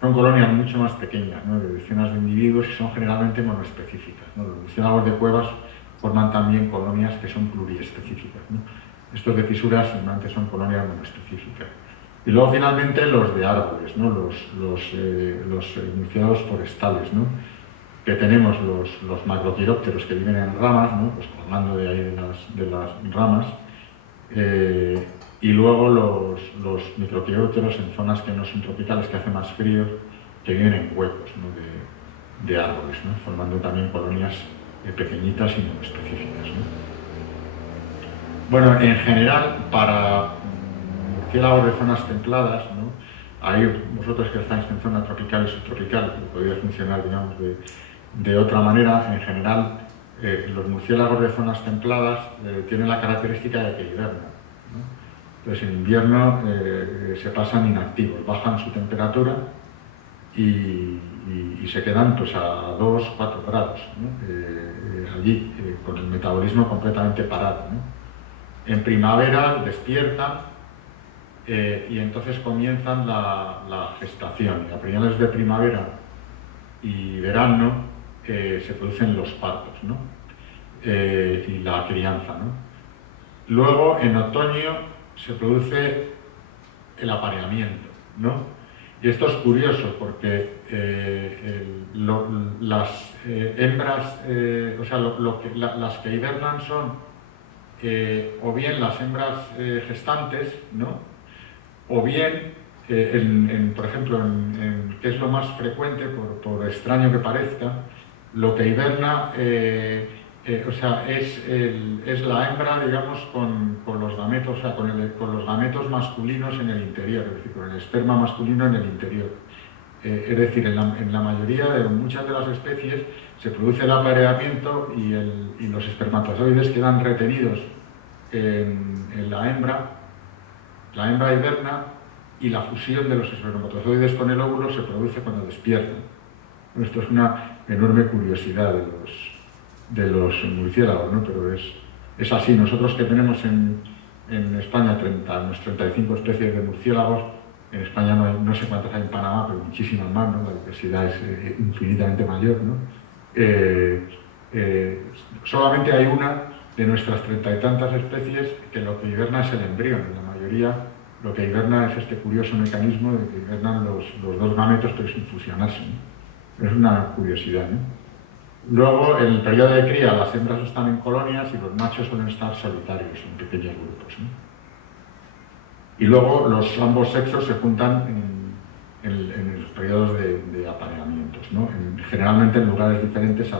Son colonias mucho más pequeñas, ¿no? De decenas de individuos y son generalmente monoespecíficas, ¿no? Los murciélagos de cuevas forman también colonias que son pluriespecíficas, ¿no? Estos de fisuras normalmente son colonias monoespecíficas. Y luego finalmente los de árboles, ¿no? Los murciélagos forestales, ¿no? Que tenemos los macroquirópteros que viven en ramas, ¿no? Pues colgando de ahí de las ramas, y luego los microquirópteros en zonas que no son tropicales, que hace más frío, que viven en huecos, ¿no? de árboles, ¿no? Formando también colonias pequeñitas y no específicas, ¿no? Bueno, en general, para murciélagos de zonas templadas, ¿no? Ahí vosotros que estáis en zona tropical y subtropical, podría funcionar, digamos, de otra manera. En general, los murciélagos de zonas templadas tienen la característica de que hibernan, ¿no? Entonces, en invierno se pasan inactivos, bajan su temperatura y se quedan pues, a 2-4 grados, ¿no? Allí, con el metabolismo completamente parado, ¿no? En primavera despiertan y entonces comienzan la gestación. A finales de primavera y verano se producen los partos, ¿no? Y la crianza, ¿no? Luego, en otoño, se produce el apareamiento, ¿no? Y esto es curioso porque las hembras, las que hibernan son o bien las hembras gestantes, ¿no? O bien, por ejemplo, que es lo más frecuente, por extraño que parezca, lo que hiberna es la hembra, digamos, con los gametos, o sea, con los gametos masculinos en el interior, es decir, con el esperma masculino en el interior. Es decir, en la mayoría de muchas de las especies se produce el apareamiento y los espermatozoides quedan retenidos en la hembra hiberna y la fusión de los espermatozoides con el óvulo se produce cuando despiertan. Esto es una enorme curiosidad de los murciélagos, ¿no? Pero es así. Nosotros que tenemos en España unos 35 especies de murciélagos, en España no sé cuántas hay en Panamá, pero muchísimas más, ¿no? La diversidad es infinitamente mayor, ¿no? Solamente hay una de nuestras 30 y tantas especies que lo que hiberna es el embrión. En la mayoría lo que hiberna es este curioso mecanismo de que hibernan los dos gametos pero sin fusionarse, ¿no? Es una curiosidad, ¿no? Luego, en el periodo de cría, las hembras están en colonias y los machos suelen estar solitarios, en pequeños grupos, ¿no? Y luego ambos sexos se juntan en los periodos de apareamientos, ¿no? Generalmente en lugares diferentes.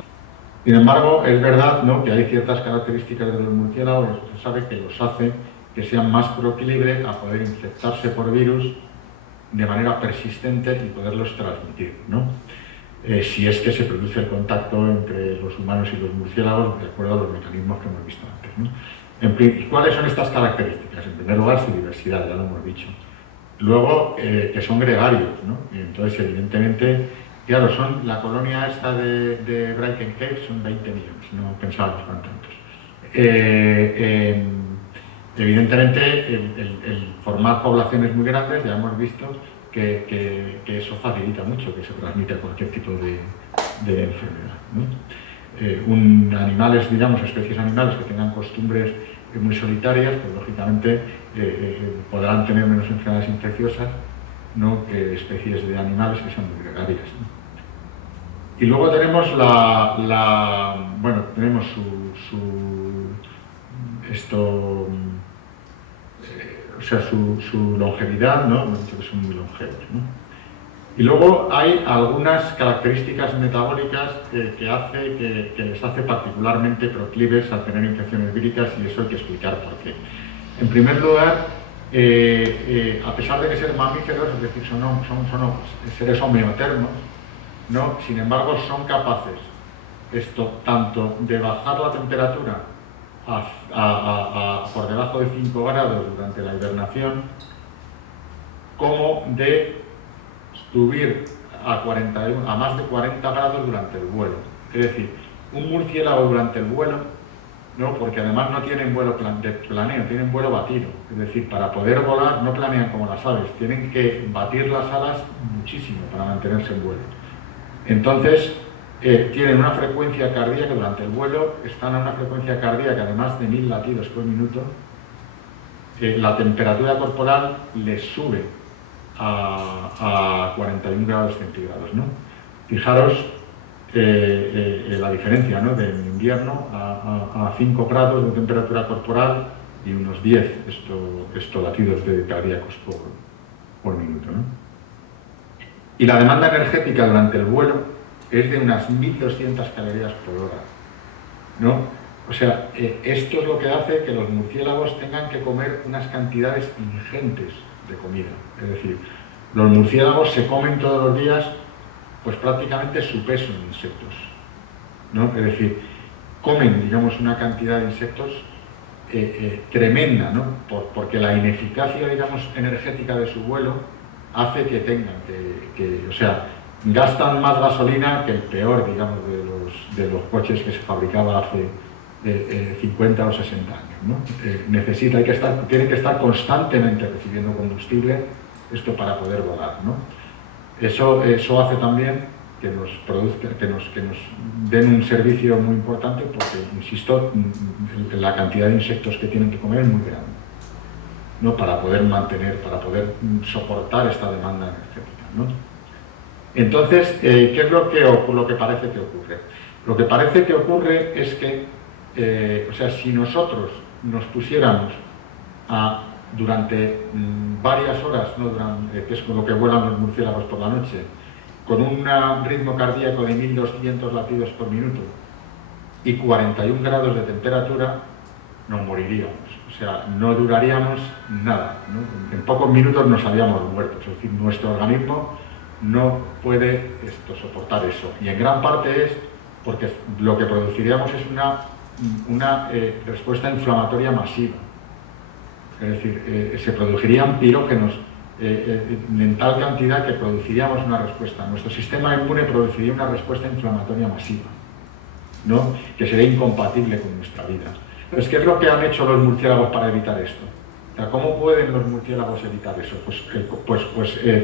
Sin embargo, es verdad, ¿no?, que hay ciertas características de los murciélagos, se sabe que los hace que sean más proclives a poder infectarse por virus de manera persistente y poderlos transmitir, ¿no? si es que se produce el contacto entre los humanos y los murciélagos de acuerdo a los mecanismos que hemos visto antes, ¿no? ¿Cuáles son estas características? En primer lugar, su diversidad, ya lo hemos dicho. Luego, que son gregarios, ¿no? Y entonces, evidentemente, claro, la colonia esta de Brighton Cave son 20 millones, no pensábamos que eran tantos. Evidentemente, el formar poblaciones muy grandes, ya hemos visto que eso facilita mucho que se transmita cualquier tipo de enfermedad, ¿no? Animales, digamos, especies animales que tengan costumbres muy solitarias, pues lógicamente podrán tener menos enfermedades infecciosas, ¿no?, que especies de animales que son muy gregarias, ¿no? Y luego tenemos tenemos su longevidad, ¿no? Hemos dicho que son muy longevos, ¿no? Y luego hay algunas características metabólicas que les hace particularmente proclives a tener infecciones víricas, y eso hay que explicar por qué. En primer lugar, a pesar de que ser mamíferos, es decir, son seres homeotermos, ¿no? Sin embargo, son capaces tanto de bajar la temperatura por debajo de 5 grados durante la hibernación, como de subir a más de 40 grados durante el vuelo. Es decir, un murciélago durante el vuelo, ¿no?, porque además no tienen vuelo de planeo, tienen vuelo batido. Es decir, para poder volar no planean como las aves, tienen que batir las alas muchísimo para mantenerse en vuelo. Entonces, tienen una frecuencia cardíaca durante el vuelo, están a una frecuencia cardíaca de más de 1000 latidos por minuto. La temperatura corporal les sube a 41 grados centígrados, ¿no? Fijaros la diferencia, ¿no?, de invierno a 5 grados de temperatura corporal y unos 10 latidos cardíacos por minuto, ¿no? Y la demanda energética durante el vuelo es de unas 1200 calorías por hora, ¿no? O sea, esto es lo que hace que los murciélagos tengan que comer unas cantidades ingentes de comida. Es decir, los murciélagos se comen todos los días pues prácticamente su peso en insectos, ¿no? Es decir, comen, digamos, una cantidad de insectos tremenda, ¿no? Porque la ineficacia, digamos, energética de su vuelo hace que tengan o sea, gastan más gasolina que el peor, digamos, de los coches que se fabricaba hace 50 o 60 años, ¿no? Tienen que estar constantemente recibiendo combustible, esto para poder volar, ¿no? Eso hace también que nos den un servicio muy importante, porque, insisto, la cantidad de insectos que tienen que comer es muy grande, ¿no?, para poder soportar esta demanda energética, ¿no? Entonces, ¿qué es lo que parece que ocurre? Lo que parece que ocurre es que, o sea, si nosotros nos pusiéramos durante varias horas, ¿no?, que es con lo que vuelan los murciélagos por la noche, con un ritmo cardíaco de 1200 latidos por minuto y 41 grados de temperatura, nos moriríamos. O sea, no duraríamos nada, ¿no? En pocos minutos nos habíamos muerto. Es decir, nuestro organismo no puede soportar eso. Y en gran parte es porque lo que produciríamos es una respuesta inflamatoria masiva. Es decir, se producirían pirógenos en tal cantidad que produciríamos una respuesta. Nuestro sistema inmune produciría una respuesta inflamatoria masiva, ¿no?, que sería incompatible con nuestra vida. Entonces, ¿qué es lo que han hecho los murciélagos para evitar esto? O sea, ¿cómo pueden los murciélagos evitar eso? Pues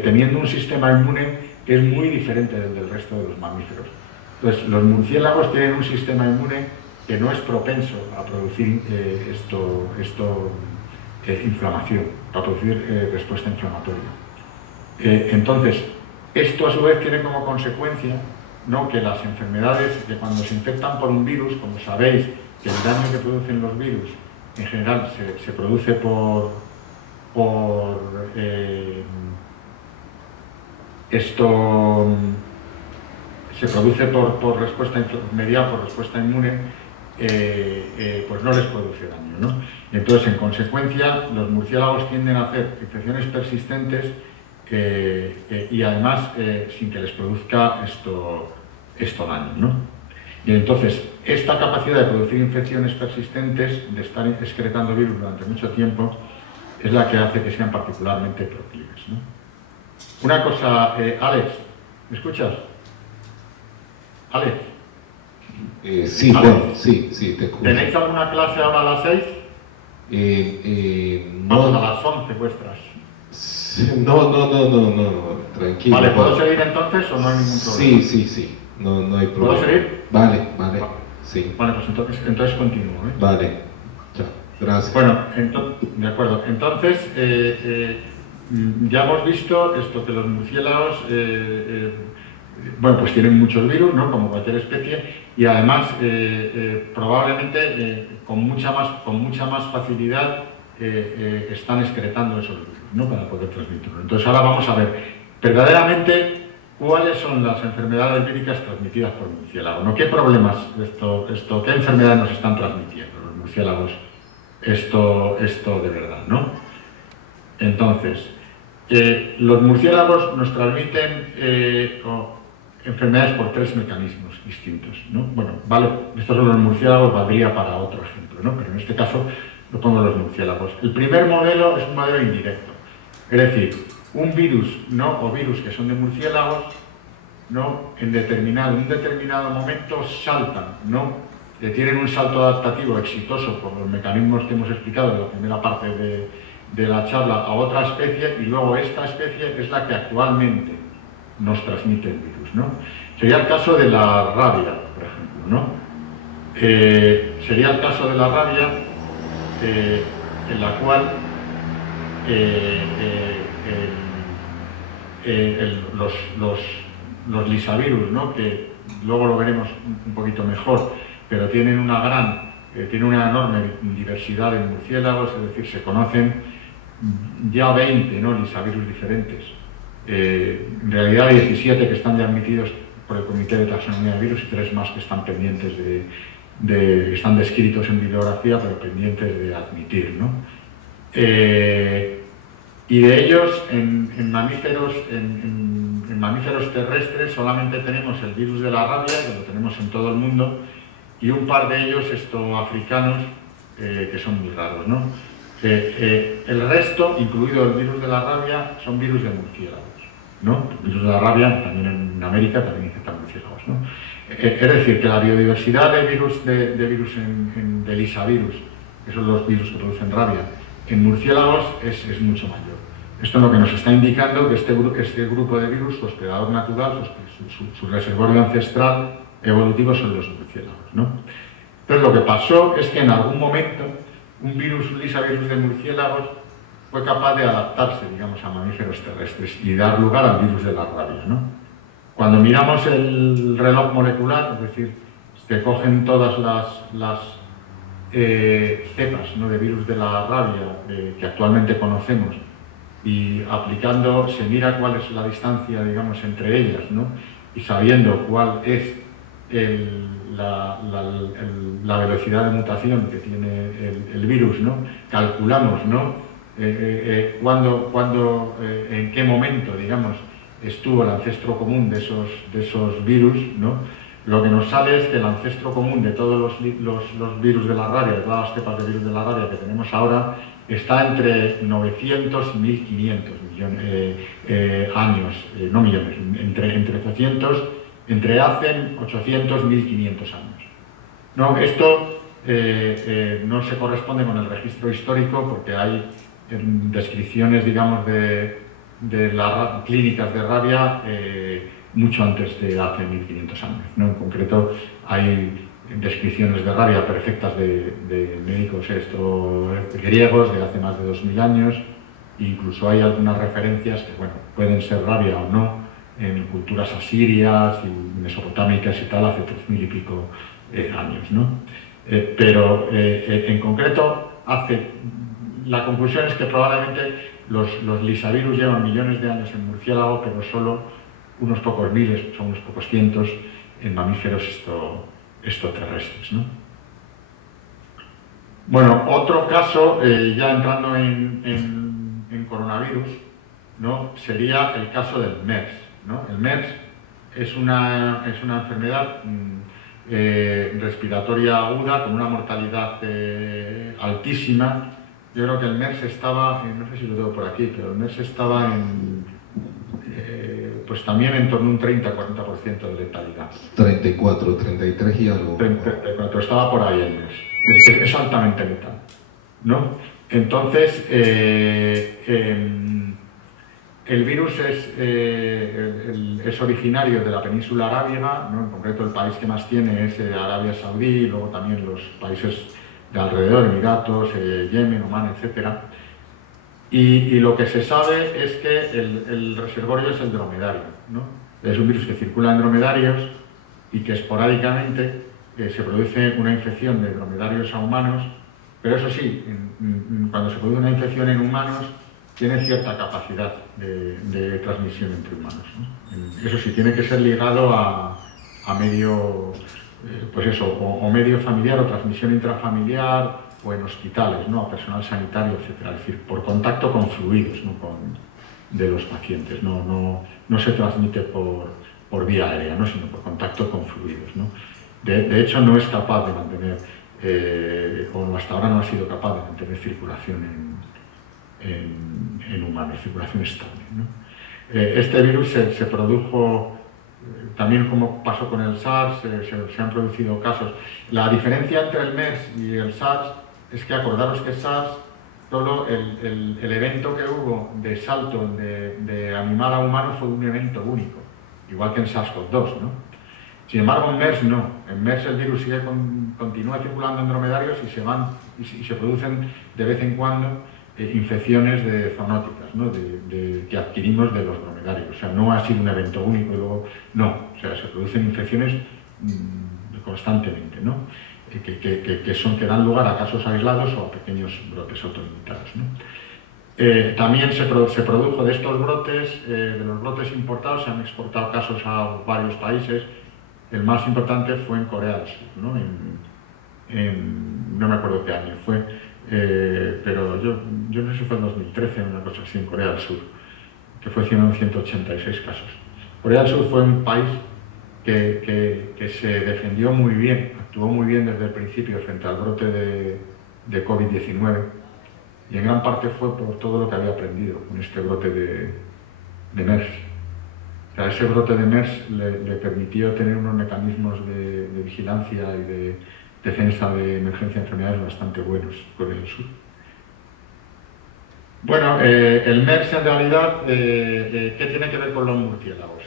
teniendo un sistema inmune que es muy diferente del resto de los mamíferos. Entonces, los murciélagos tienen un sistema inmune que no es propenso a producir inflamación, a producir respuesta inflamatoria. Entonces, esto a su vez tiene como consecuencia, ¿no?, que las enfermedades, que cuando se infectan por un virus, como sabéis, que el daño que producen los virus en general se produce mediada por respuesta inmune, pues no les produce daño, ¿no? Entonces, en consecuencia, los murciélagos tienden a hacer infecciones persistentes y además sin que les produzca esto daño, ¿no? Y entonces, esta capacidad de producir infecciones persistentes, de estar excretando virus durante mucho tiempo, es la que hace que sean particularmente proclives, ¿no? Una cosa, Alex, ¿me escuchas? Alex. Sí, Juan, sí, te escucho. ¿Tenéis alguna clase ahora a las 6? No. A las 11 vuestras. No, tranquilo. Vale, ¿puedo seguir entonces o no hay ningún problema? Sí, no hay problema. ¿Puedo seguir? Vale, sí. Vale, pues entonces continúo, ¿eh? Vale, chao, gracias. Bueno, de acuerdo. Entonces, ya hemos visto esto, que los murciélagos, bueno, pues tienen muchos virus, ¿no? Como cualquier especie, y además, probablemente, con mucha más facilidad, están excretando esos virus, ¿no? Para poder transmitirlo. Entonces, ahora vamos a ver, verdaderamente, ¿cuáles son las enfermedades víricas transmitidas por murciélagos? ¿No? ¿Qué problemas, qué enfermedades nos están transmitiendo los murciélagos? Esto de verdad, ¿no? Entonces, los murciélagos nos transmiten enfermedades por 3 mecanismos distintos, ¿no? Bueno, vale, estos son los murciélagos, valdría para otro ejemplo, ¿no? Pero en este caso lo pongo los murciélagos. El primer modelo es un modelo indirecto, es decir, un virus, ¿no? O virus que son de murciélagos, ¿no? En un determinado momento saltan, ¿no? Tienen un salto adaptativo exitoso por los mecanismos que hemos explicado en la primera parte de la charla a otra especie, y luego esta especie es la que actualmente nos transmite el virus, ¿no? Sería el caso de la rabia, por ejemplo, ¿no? Sería el caso de la rabia en la cual los lisavirus, ¿no? Que luego lo veremos un poquito mejor, pero tienen una enorme diversidad de murciélagos, es decir, se conocen ya 20, ¿no? Lisavirus diferentes. En realidad 17 que están ya admitidos por el Comité de Taxonomía de Virus y 3 más que están pendientes están descritos en bibliografía, pero pendientes de admitir, ¿no? Y de ellos, en mamíferos terrestres, solamente tenemos el virus de la rabia, que lo tenemos en todo el mundo, y un par de ellos africanos, que son muy raros, ¿no? El resto, incluido el virus de la rabia, son virus de murciélagos, ¿no? El virus de la rabia, también en América, también infectan murciélagos, ¿no? Es decir, que la biodiversidad de virus de lisavirus, que son los virus que producen rabia, en murciélagos es mucho mayor. Esto es lo que nos está indicando que este grupo de virus, su hospedador natural, su reservorio ancestral evolutivo son los murciélagos, ¿no? Entonces lo que pasó es que en algún momento un lisavirus de murciélagos fue capaz de adaptarse, digamos, a mamíferos terrestres y dar lugar al virus de la rabia, ¿no? Cuando miramos el reloj molecular, es decir, se cogen todas las cepas, ¿no? De virus de la rabia que actualmente conocemos, y aplicando, se mira cuál es la distancia, digamos, entre ellas, ¿no? Y sabiendo cuál es la velocidad de mutación que tiene el virus, ¿no? Calculamos, ¿no? En qué momento, digamos, estuvo el ancestro común de esos virus, ¿no? Lo que nos sale es que el ancestro común de todos los virus de la rabia, de todas las cepas de virus de la rabia que tenemos ahora, está entre 900 y 1500 años, no millones, entre hace 800 y 1500 años. No, esto no se corresponde con el registro histórico, porque hay descripciones, digamos, de las clínicas de rabia mucho antes de hace 1500 años, ¿no? En concreto, hay descripciones de rabia perfectas de médicos griegos de hace más de 2000 años, incluso hay algunas referencias que, bueno, pueden ser rabia o no en culturas asirias y mesopotámicas y tal, hace 3000 y pico años, ¿no? Pero en concreto, la conclusión es que probablemente los lisavirus llevan millones de años en murciélago, pero solo unos pocos miles, son unos pocos cientos en mamíferos extraterrestres, ¿no? Bueno, otro caso, ya entrando en coronavirus, ¿no? Sería el caso del MERS, ¿no? El MERS es una enfermedad respiratoria aguda con una mortalidad altísima. Yo creo que el MERS estaba, no sé si lo tengo por aquí, pero el MERS estaba pues también en torno a un 30-40% de letalidad. 34, 33 y algo. 34, estaba por ahí el MERS. Es altamente letal, ¿no? Entonces, el virus es originario de la península arábiga, ¿no? En concreto el país que más tiene es Arabia Saudí, y luego también los países de alrededor, Emiratos, Yemen, Omán, etc. Y lo que se sabe es que el reservorio es el dromedario, ¿no? Es un virus que circula en dromedarios y que esporádicamente se produce una infección de dromedarios a humanos, pero eso sí, cuando se produce una infección en humanos, tiene cierta capacidad de transmisión entre humanos, ¿no? Eso sí, tiene que ser ligado a medio, pues eso, o medio familiar o transmisión intrafamiliar o en hospitales, ¿no? A personal sanitario, etc. Es decir, por contacto con fluidos, ¿no? De los pacientes. No se transmite por vía aérea, ¿no? Sino por contacto con fluidos, ¿no? De hecho, no es capaz de mantener, o hasta ahora no ha sido capaz de mantener circulación en humanos, circulación estable, ¿no? Este virus se produjo, también como pasó con el SARS, se han producido casos. La diferencia entre el MERS y el SARS es que acordaros que SARS, solo el evento que hubo de salto de animal a humano fue un evento único, igual que en SARS-CoV-2, ¿no? Sin embargo, en MERS no. En MERS el virus continúa circulando en dromedarios y se producen de vez en cuando infecciones zoonóticas, ¿no? Que adquirimos de los dromedarios. O sea, no ha sido un evento único y luego no. O sea, se producen infecciones constantemente, ¿no? Que dan lugar a casos aislados o a pequeños brotes autolimitados, ¿no? También se produjo de estos brotes, de los brotes importados, se han exportado casos a varios países. El más importante fue en Corea del Sur, ¿no? No me acuerdo qué año fue, pero yo no sé si fue en 2013 o una cosa así, en Corea del Sur, que fue 186 casos. Corea del Sur fue un país que se defendió muy bien, actuó muy bien desde el principio frente al brote de COVID-19, y en gran parte fue por todo lo que había aprendido con este brote de MERS. O sea, ese brote de MERS le permitió tener unos mecanismos de vigilancia y de defensa de emergencia de enfermedades bastante buenos, Corea del Sur. Bueno, el MERS en realidad, ¿qué tiene que ver con los murciélagos?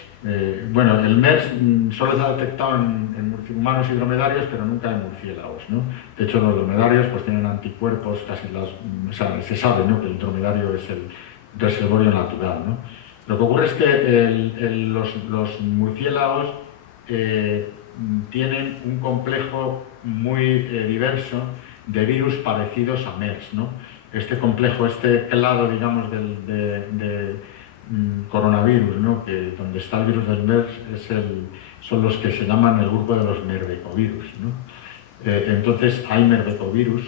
Bueno, el MERS solo se ha detectado en humanos y dromedarios, pero nunca en murciélagos, ¿no? De hecho, los dromedarios pues tienen anticuerpos, o sea, se sabe, ¿no?, que el dromedario es el reservorio natural, ¿no? Lo que ocurre es que los murciélagos tienen un complejo muy diverso de virus parecidos a MERS, ¿no? Este complejo, este clado, digamos, de coronavirus, ¿no?, donde está el virus del MERS, son los que se llaman el grupo de los merbecovirus, ¿no? Entonces hay merbecovirus,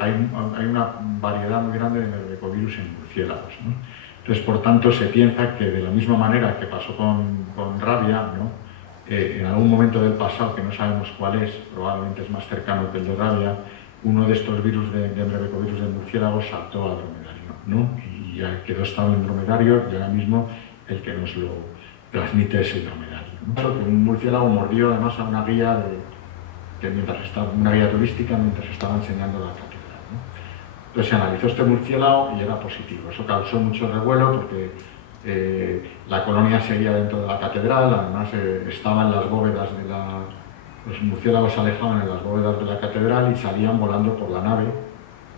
hay una variedad muy grande de merbecovirus en murciélagos, ¿no? Entonces, por tanto, se piensa que de la misma manera que pasó con rabia, ¿no?, en algún momento del pasado, que no sabemos cuál es, probablemente es más cercano que el de rabia, uno de estos virus de merbecovirus del murciélago saltó al dromedario, ¿no? Y ya quedó estable en dromedario, y ahora mismo el que nos lo transmite es el dromedario, ¿no? Claro que un murciélago mordió además a una guía una guía turística mientras estaba enseñando la catedral, ¿no? Entonces se analizó este murciélago y era positivo. Eso causó mucho revuelo porque la colonia seguía dentro de la catedral, además estaban las bóvedas los murciélagos se alejaban en las bóvedas de la catedral y salían volando por la nave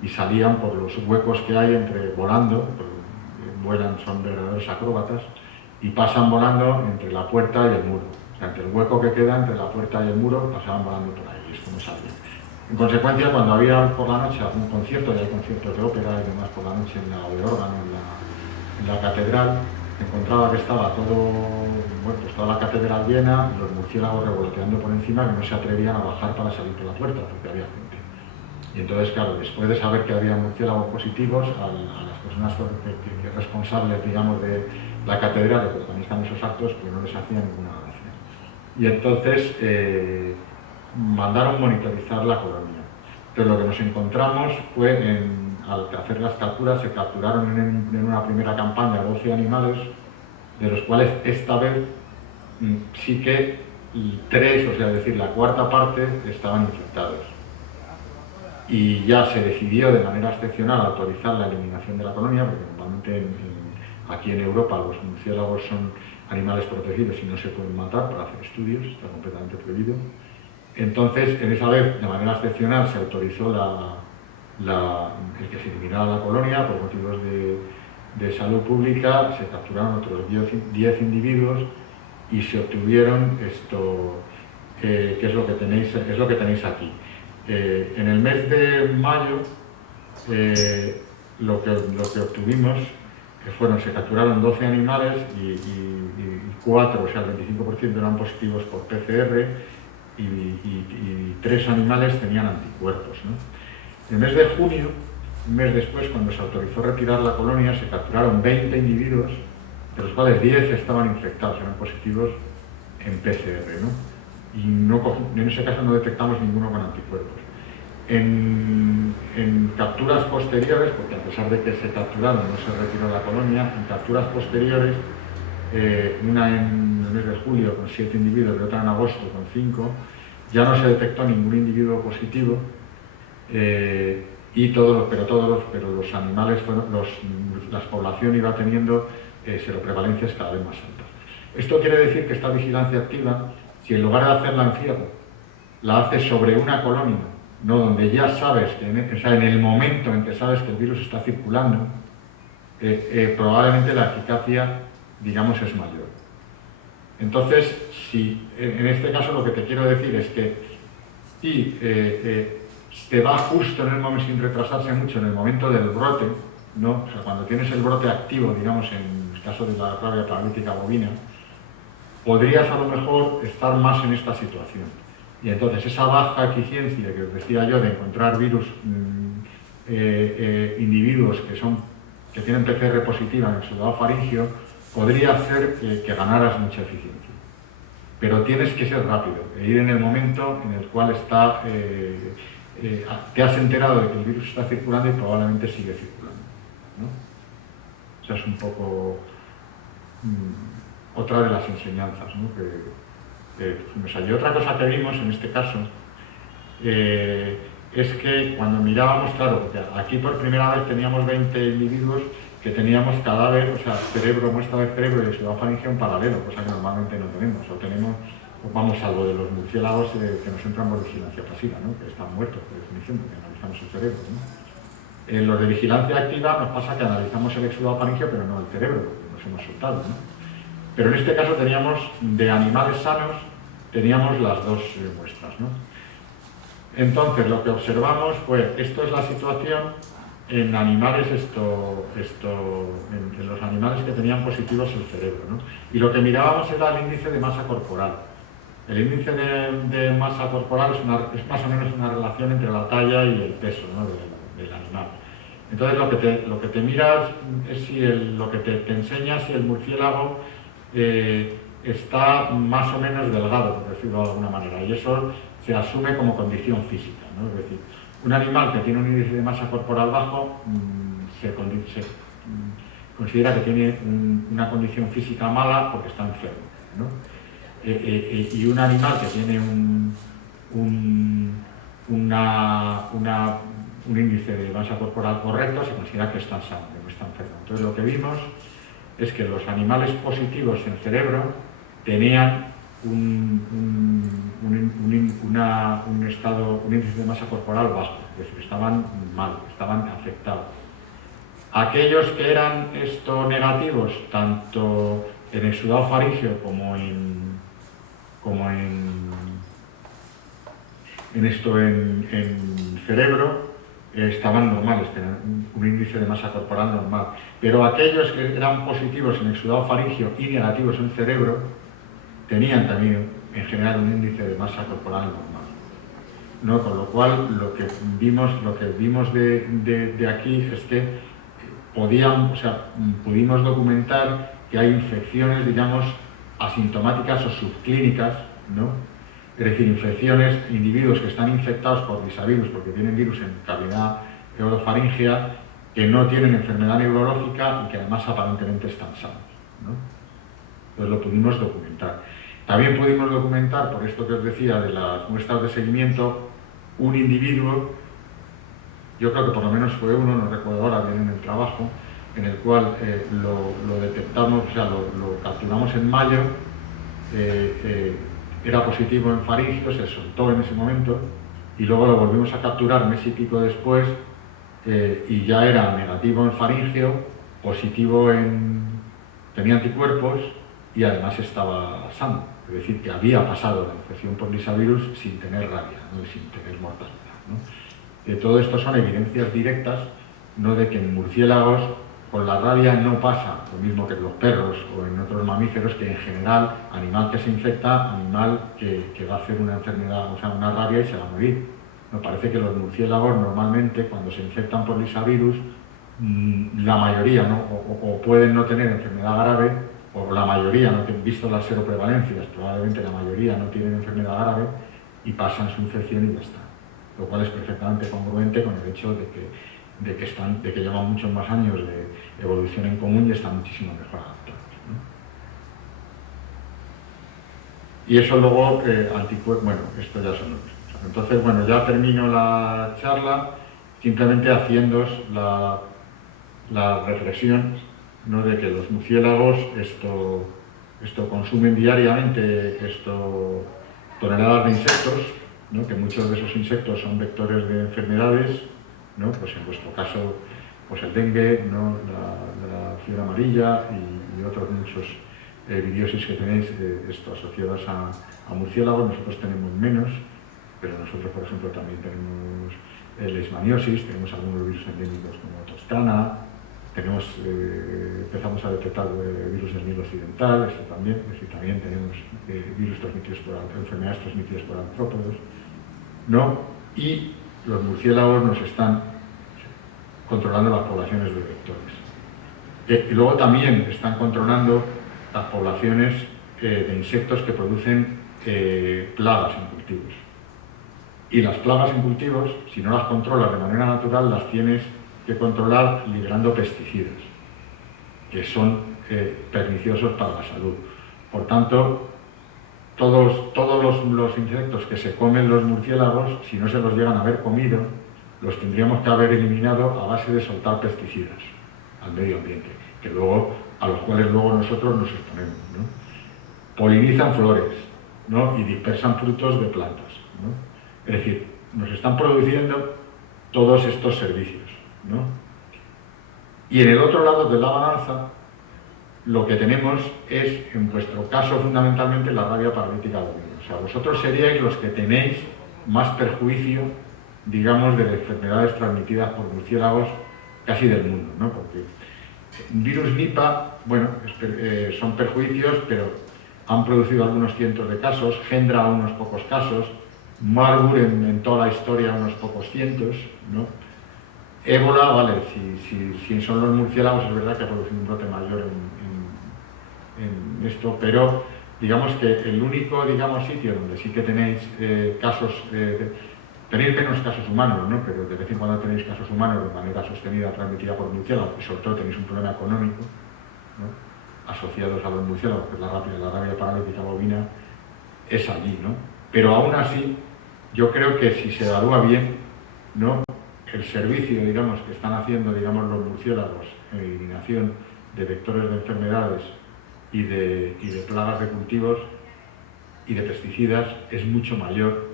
y salían por los huecos que hay volando, vuelan, son verdaderos acróbatas, y pasan volando entre la puerta y el muro. O sea, entre el hueco que queda entre la puerta y el muro, pasaban volando por ahí, y esto no salía. En consecuencia, cuando había por la noche algún concierto, y hay conciertos de ópera y demás por la noche o de órgano en la catedral, encontraba que estaba pues toda la catedral llena, los murciélagos revoloteando por encima, que no se atrevían a bajar para salir por la puerta, porque había gente. Y entonces, claro, después de saber que había murciélagos positivos, a las personas responsables, digamos, de la catedral que organizan esos actos, pues no les hacían ninguna gracia. Y entonces mandaron monitorizar la colonia. Entonces lo que nos encontramos fue, al hacer las capturas, se capturaron en una primera campaña 12 animales, de los cuales esta vez sí que 3, o sea, es decir, la cuarta parte, estaban infectados. Y ya se decidió de manera excepcional autorizar la eliminación de la colonia, porque normalmente aquí en Europa los murciélagos son animales protegidos y no se pueden matar para hacer estudios, está completamente prohibido. Entonces, en esa vez, de manera excepcional, se autorizó el que se eliminara la colonia por motivos de salud pública. Se capturaron otros 10 individuos y se obtuvieron esto, que es lo que tenéis aquí. En el mes de mayo lo que obtuvimos se capturaron 12 animales y 4, o sea, el 25% eran positivos por PCR y 3 animales tenían anticuerpos, ¿no? En el mes de junio, un mes después, cuando se autorizó retirar la colonia, se capturaron 20 individuos, de los cuales 10 estaban infectados, eran positivos en PCR, ¿no? Y en ese caso no detectamos ninguno con anticuerpos. En capturas posteriores, porque a pesar de que se capturaron no se retiró la colonia, en capturas posteriores, una en el mes de julio con 7 individuos y otra en agosto con 5, ya no se detectó ningún individuo positivo, pero los animales, la población iba teniendo seroprevalencias cada vez más altas. Esto quiere decir que esta vigilancia activa, si en lugar de hacerla en cierre, la haces sobre una colonia, ¿no? Donde ya sabes, en el momento en que sabes que el virus está circulando, probablemente la eficacia, digamos, es mayor. Entonces, en este caso lo que te quiero decir es que si te va justo en el momento, sin retrasarse mucho, en el momento del brote, ¿no? O sea, cuando tienes el brote activo, digamos, en el caso de la rabia paralítica bovina, podrías a lo mejor estar más en esta situación. Y entonces esa baja eficiencia que os decía yo de encontrar virus, individuos que tienen PCR positiva en el exudado faríngeo, podría hacer que ganaras mucha eficiencia. Pero tienes que ser rápido, e ir en el momento en el cual te has enterado de que el virus está circulando y probablemente sigue circulando, ¿no? O sea, es un poco otra de las enseñanzas, ¿no? Y otra cosa que vimos en este caso es que cuando mirábamos, claro, porque aquí por primera vez teníamos 20 individuos que teníamos cadáver, o sea, muestra de cerebro y exudado faríngeo en paralelo, cosa que normalmente no tenemos, o tenemos, vamos, salvo de los murciélagos que nos entran por vigilancia pasiva, ¿no? Que están muertos, por definición, porque analizamos el cerebro, ¿no? En los de vigilancia activa nos pasa que analizamos el exudado faríngeo, pero no el cerebro, porque nos hemos soltado, ¿no? Pero en este caso teníamos, de animales sanos, teníamos las dos muestras, ¿no? Entonces, lo que observamos fue, esto es la situación en animales, en los animales que tenían positivos el cerebro, ¿no? Y lo que mirábamos era el índice de masa corporal. El índice de masa corporal es más o menos una relación entre la talla y el peso, ¿no? del animal. Entonces, lo que te miras es lo que te enseña si el murciélago está más o menos delgado, por decirlo de alguna manera, y eso se asume como condición física, ¿no? Es decir, un animal que tiene un índice de masa corporal bajo se considera que tiene una condición física mala porque está enfermo, ¿no? Y un animal que tiene un índice de masa corporal correcto se considera que está sano, que no está enfermo. Entonces lo que vimos es que los animales positivos en cerebro tenían un índice de masa corporal bajo, es decir, estaban mal, estaban afectados. Aquellos que eran negativos, tanto en exudado faríngeo como en cerebro, estaban normales, tenían un índice de masa corporal normal. Pero aquellos que eran positivos en exudado faríngeo y negativos en cerebro, tenían también en general un índice de masa corporal normal. ¿no? Con lo cual lo que vimos de aquí es que pudimos documentar que hay infecciones, digamos, asintomáticas o subclínicas, ¿no? Es decir, infecciones, individuos que están infectados por risavirus porque tienen virus en cavidad orofaríngea, que no tienen enfermedad neurológica y que además aparentemente están sanos, ¿no? Entonces lo pudimos documentar. También pudimos documentar, por esto que os decía, de las muestras de seguimiento, un individuo, yo creo que por lo menos fue uno, no recuerdo ahora bien en el trabajo, en el cual lo detectamos, o sea, lo capturamos en mayo, era positivo en faringio, se soltó en ese momento, y luego lo volvimos a capturar mes y pico después, y ya era negativo en faringio, positivo tenía anticuerpos y además estaba sano. Es decir, que había pasado la infección por risavirus sin tener rabia, ¿no? Sin tener mortalidad, ¿no? Todo esto son evidencias directas, ¿no? De que en murciélagos con la rabia no pasa lo mismo que en los perros o en otros mamíferos, que en general, animal que se infecta, animal que va a hacer una enfermedad, o sea, una rabia y se va a morir. Me parece que los murciélagos normalmente cuando se infectan por risavirus, la mayoría, ¿no? o pueden no tener enfermedad grave, o la mayoría, no han visto las seroprevalencias, probablemente la mayoría no tienen enfermedad grave y pasan su infección y ya está. Lo cual es perfectamente congruente con el hecho de que llevan muchos más años de evolución en común y están muchísimo mejor adaptados, ¿no? Y eso luego, anticuerpos, bueno, esto ya son otros. Entonces, bueno, ya termino la charla simplemente haciéndoos la reflexión, ¿no? De que los murciélagos esto consumen diariamente toneladas de insectos, ¿no? Que muchos de esos insectos son vectores de enfermedades, ¿no? Pues en vuestro caso, pues el dengue, ¿no? la fiebre amarilla y otros muchos viriosis que tenéis asociadas a murciélagos. Nosotros tenemos menos, pero nosotros, por ejemplo, también tenemos leishmaniosis, tenemos algunos virus endémicos como Toscana, empezamos a detectar virus del Nilo Occidental, esto también, es decir, también tenemos virus transmitidos enfermedades transmitidas por artrópodos, ¿no? Y los murciélagos nos están controlando las poblaciones de vectores. Y luego también están controlando las poblaciones de insectos que producen plagas en cultivos. Y las plagas en cultivos, si no las controlas de manera natural, las tienes que controlar liberando pesticidas, que son perniciosos para la salud. Por tanto, todos los insectos que se comen los murciélagos, si no se los llegan a haber comido, los tendríamos que haber eliminado a base de soltar pesticidas al medio ambiente, a los cuales luego nosotros nos exponemos, ¿no? Polinizan flores, ¿no? Y dispersan frutos de plantas, ¿no? Es decir, nos están produciendo todos estos servicios, ¿no? Y en el otro lado de la balanza, lo que tenemos es, en vuestro caso, fundamentalmente la rabia paralítica bovina. O sea, vosotros seríais los que tenéis más perjuicio, digamos, de enfermedades transmitidas por murciélagos casi del mundo, ¿no? Porque virus Nipah, bueno, son perjuicios, pero han producido algunos cientos de casos, Hendra unos pocos casos, Marburg en toda la historia unos pocos cientos, ¿no? Ébola, vale, si son los murciélagos es verdad que ha producido un brote mayor en esto, pero digamos que el único, digamos, sitio donde sí que tenéis casos, tenéis menos casos humanos, ¿no? Pero de vez en cuando tenéis casos humanos de manera sostenida transmitida por murciélagos, y sobre todo tenéis un problema económico, ¿no? Asociados a los murciélagos, que es la rabia paralítica bovina, es allí, ¿no? Pero aún así, yo creo que si se evalúa bien, ¿no? El servicio, digamos, que están haciendo, digamos, los murciélagos en eliminación de vectores de enfermedades y de plagas de cultivos y de pesticidas es mucho mayor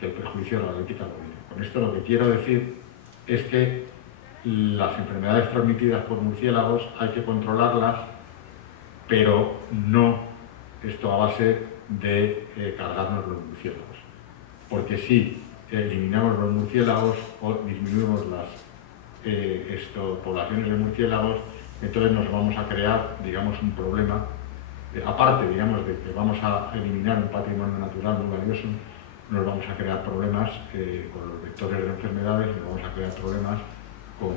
que el perjuicio de la paralítica bovina. Con esto lo que quiero decir es que las enfermedades transmitidas por murciélagos hay que controlarlas, pero no esto a base de cargarnos los murciélagos. Porque si eliminamos los murciélagos o disminuimos las poblaciones de murciélagos, entonces nos vamos a crear, digamos, un problema, aparte, digamos, de que vamos a eliminar un patrimonio natural muy valioso, nos vamos a crear problemas con los vectores de enfermedades, nos vamos a crear problemas con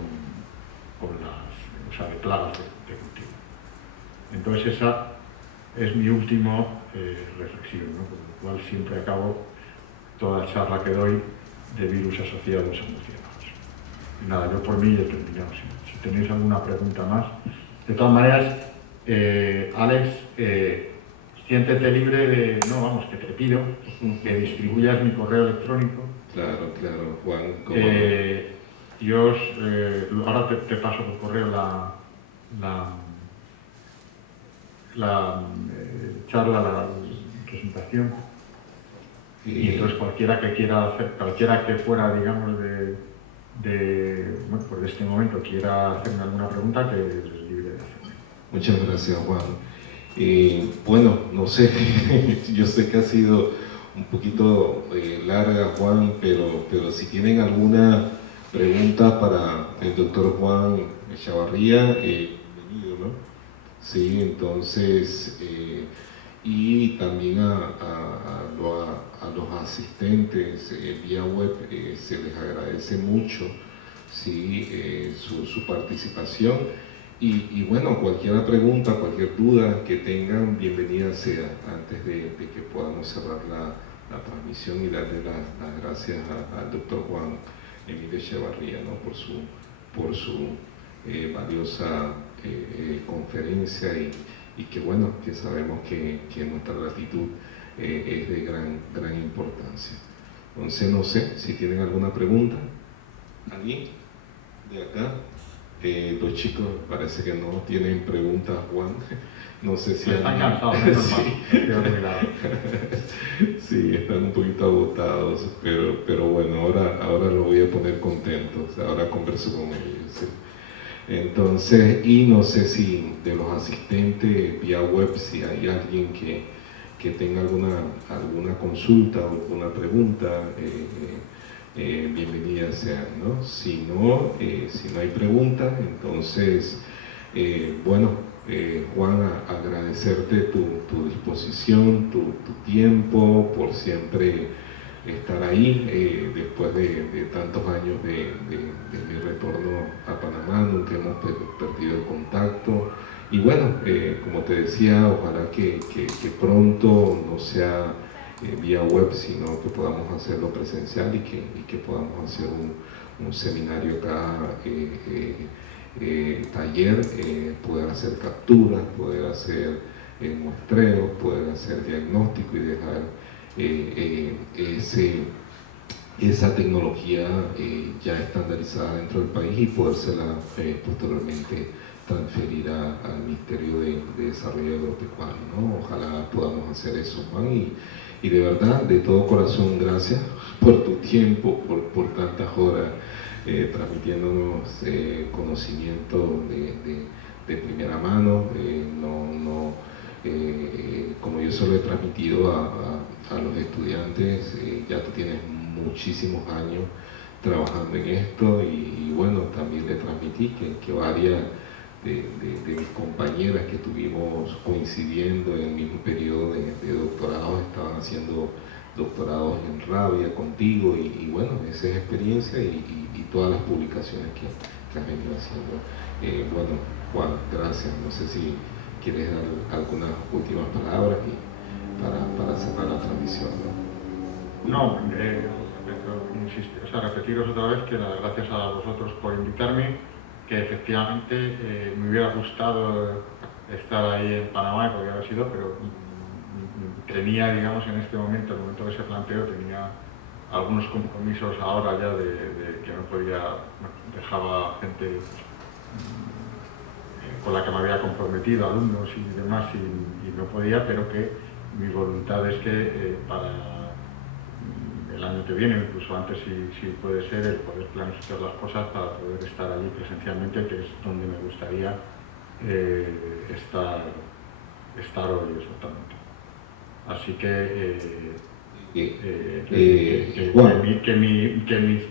de plagas de cultivo. Entonces esa es mi última reflexión, ¿no? Por lo cual siempre acabo toda charla que doy de virus asociados a murciélagos. Y nada, yo por mí he terminado. Si tenéis alguna pregunta más. De todas maneras, Alex, siéntete libre de, no, vamos, que te pido que distribuyas mi correo electrónico. Claro, Juan. Yo ahora te paso por correo la charla, la presentación. Y entonces cualquiera que quiera hacer, cualquiera que fuera, digamos, bueno, pues de este momento quiera hacerme alguna pregunta, que es libre de hacerme. Muchas gracias, Juan. Bueno, no sé, yo sé que ha sido un poquito larga, Juan, pero si tienen alguna pregunta para el doctor Juan Echavarría, bienvenido, ¿no? Sí, entonces, y también a los asistentes vía web se les agradece mucho, sí, su participación. Y bueno, cualquier pregunta, cualquier duda que tengan, bienvenida sea, antes de que podamos cerrar la transmisión y darle las gracias al doctor Juan Emilio Echavarría, ¿no? por su valiosa conferencia y que bueno, que sabemos que nuestra gratitud es de gran importancia. Entonces no sé si tienen alguna pregunta. ¿Alguien de acá? Los chicos parece que no tienen preguntas, Juan. No sé si están cansados, es normal. Sí, están un poquito agotados, pero bueno, ahora lo voy a poner contento. Ahora converso con ellos. ¿Sí? Entonces, y no sé si de los asistentes vía web, si hay alguien que tenga alguna consulta o alguna pregunta, bienvenidas sean, ¿no? Si no hay preguntas, entonces, bueno, Juan, agradecerte tu disposición, tu tiempo, por siempre estar ahí, después de tantos años de mi retorno a Panamá, nunca hemos perdido el contacto. Y bueno, como te decía, ojalá que pronto no sea vía web, sino que podamos hacerlo presencial y que podamos hacer un seminario acá, taller, poder hacer capturas, poder hacer muestreos, poder hacer diagnóstico y dejar esa tecnología ya estandarizada dentro del país y podérsela posteriormente transferir al Ministerio de Desarrollo Agropecuario, ¿no? Ojalá podamos hacer eso, Juan, y de verdad, de todo corazón, gracias por tu tiempo, por tantas horas transmitiéndonos conocimiento de primera mano. Como yo se lo he transmitido a los estudiantes, ya tú tienes muchísimos años trabajando en esto y bueno, también le transmití que varias de mis compañeras que estuvimos coincidiendo en el mismo periodo de doctorado estaban haciendo doctorados en rabia contigo y bueno, esa es experiencia y todas las publicaciones que has venido haciendo. Bueno, Juan, gracias. No sé si quieres dar algunas últimas palabras para cerrar la transmisión, ¿no? Repetiros otra vez que las gracias a vosotros por invitarme, que efectivamente me hubiera gustado estar ahí en Panamá y podría haber sido, pero tenía, digamos, en este momento, el momento que se planteó, tenía algunos compromisos ahora ya de que no podía, dejaba gente con la que me había comprometido, alumnos y demás, y no podía, pero que mi voluntad es que para el año que viene, incluso antes si puede ser, el poder planificar las cosas para poder estar allí presencialmente, que es donde me gustaría estar hoy exactamente. Así que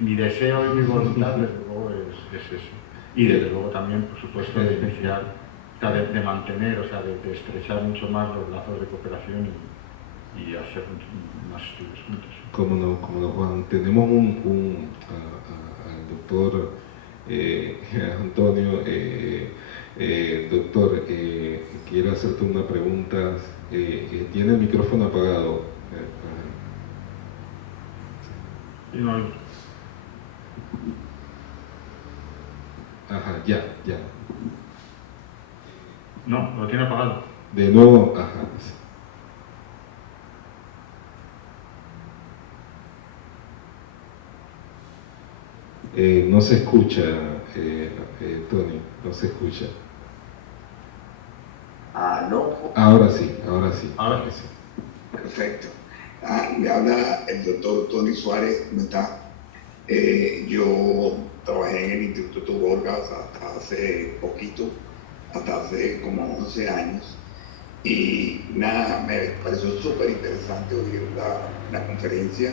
mi deseo y mi voluntad, desde luego, es ese. Y desde luego también, por supuesto, de iniciar, de mantener, o sea, de estrechar mucho más los lazos de cooperación y hacer más estudios juntos. Como no, Juan. Tenemos al doctor Antonio. Doctor, quiero hacerte una pregunta. ¿Tiene el micrófono apagado? No. Ajá, ya. No, lo tiene apagado. De nuevo, ajá. No se escucha, Tony, no se escucha. No. Ahora sí. Perfecto. Le habla el doctor Tony Suárez, ¿cómo está? Yo trabajé en el Instituto Gorgas hasta hace poquito, hasta hace como 11 años. Y nada, me pareció súper interesante oír la conferencia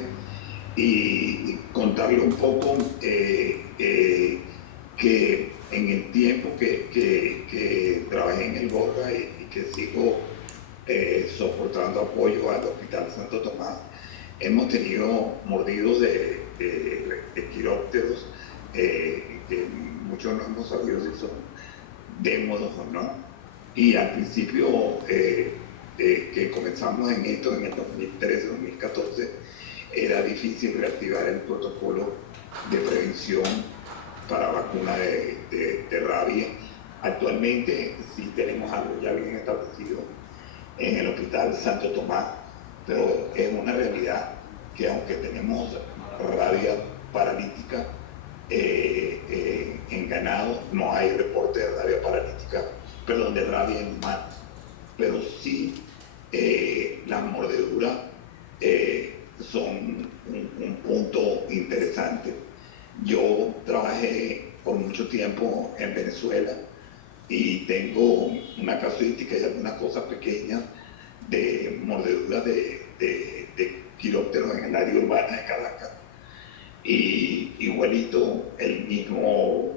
y contarle un poco que en el tiempo que trabajé en el Gorga y que sigo soportando apoyo al Hospital Santo Tomás, hemos tenido mordidos de quirópteros que muchos no hemos sabido si son démodos o no. Y al principio que comenzamos en esto, en el 2013-2014, era difícil reactivar el protocolo de prevención para vacuna de rabia. Actualmente sí tenemos algo ya bien establecido en el Hospital Santo Tomás, pero es una realidad que aunque tenemos rabia paralítica en ganado, no hay reporte de rabia paralítica, perdón, de rabia en humanos, pero sí las mordeduras son un punto interesante. Yo trabajé por mucho tiempo en Venezuela y tengo una casuística y algunas cosas pequeñas de mordeduras de quirópteros en el área urbana de Caracas. Y igualito el mismo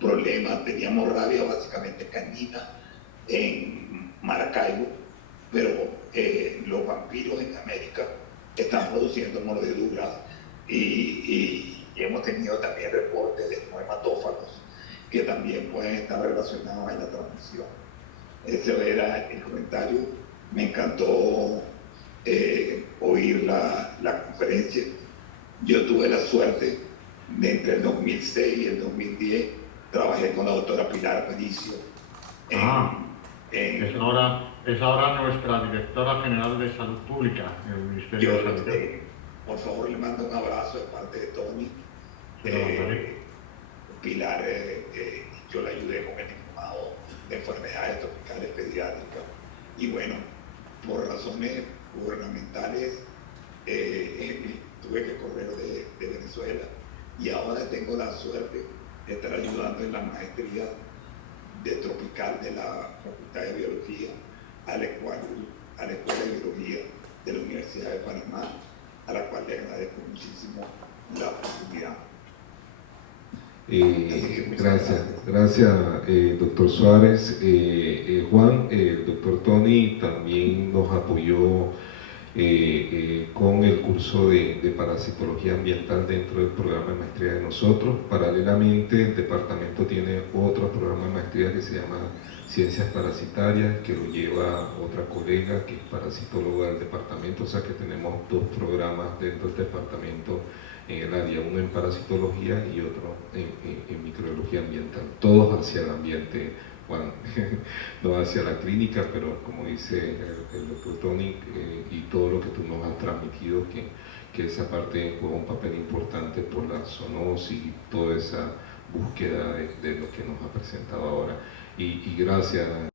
problema, teníamos rabia básicamente canina en Maracaibo, pero los vampiros en América están produciendo mordeduras y hemos tenido también reportes de hematófagos que también pueden estar relacionados en la transmisión. Ese era el comentario. Me encantó oír la conferencia. Yo tuve la suerte de entre el 2006 y el 2010 trabajé con la doctora Pilar Penicio. Es ahora nuestra directora general de Salud Pública en el Ministerio de Salud. Por favor, le mando un abrazo de parte de Tony. Pilar, yo la ayudé con el diplomado de enfermedades tropicales pediátricas. Y bueno, por razones gubernamentales, tuve que correr de Venezuela y ahora tengo la suerte de estar ayudando en la maestría de tropical de la Facultad de Biología a la Escuela de Biología de la Universidad de Panamá, a la cual le agradezco muchísimo la oportunidad. Gracias, doctor Suárez. Juan, el doctor Tony también nos apoyó con el curso de parasitología ambiental dentro del programa de maestría de nosotros. Paralelamente, el departamento tiene otro programa de maestría que se llama Ciencias Parasitarias, que lo lleva otra colega que es parasitóloga del departamento, o sea que tenemos dos programas dentro del departamento en el área, uno en parasitología y otro en microbiología ambiental, todos hacia el ambiente, bueno, no hacia la clínica, pero como dice el doctor Tony y todo lo que tú nos has transmitido, que esa parte juega un papel importante por la zoonosis y toda esa búsqueda de lo que nos ha presentado ahora. Y gracias.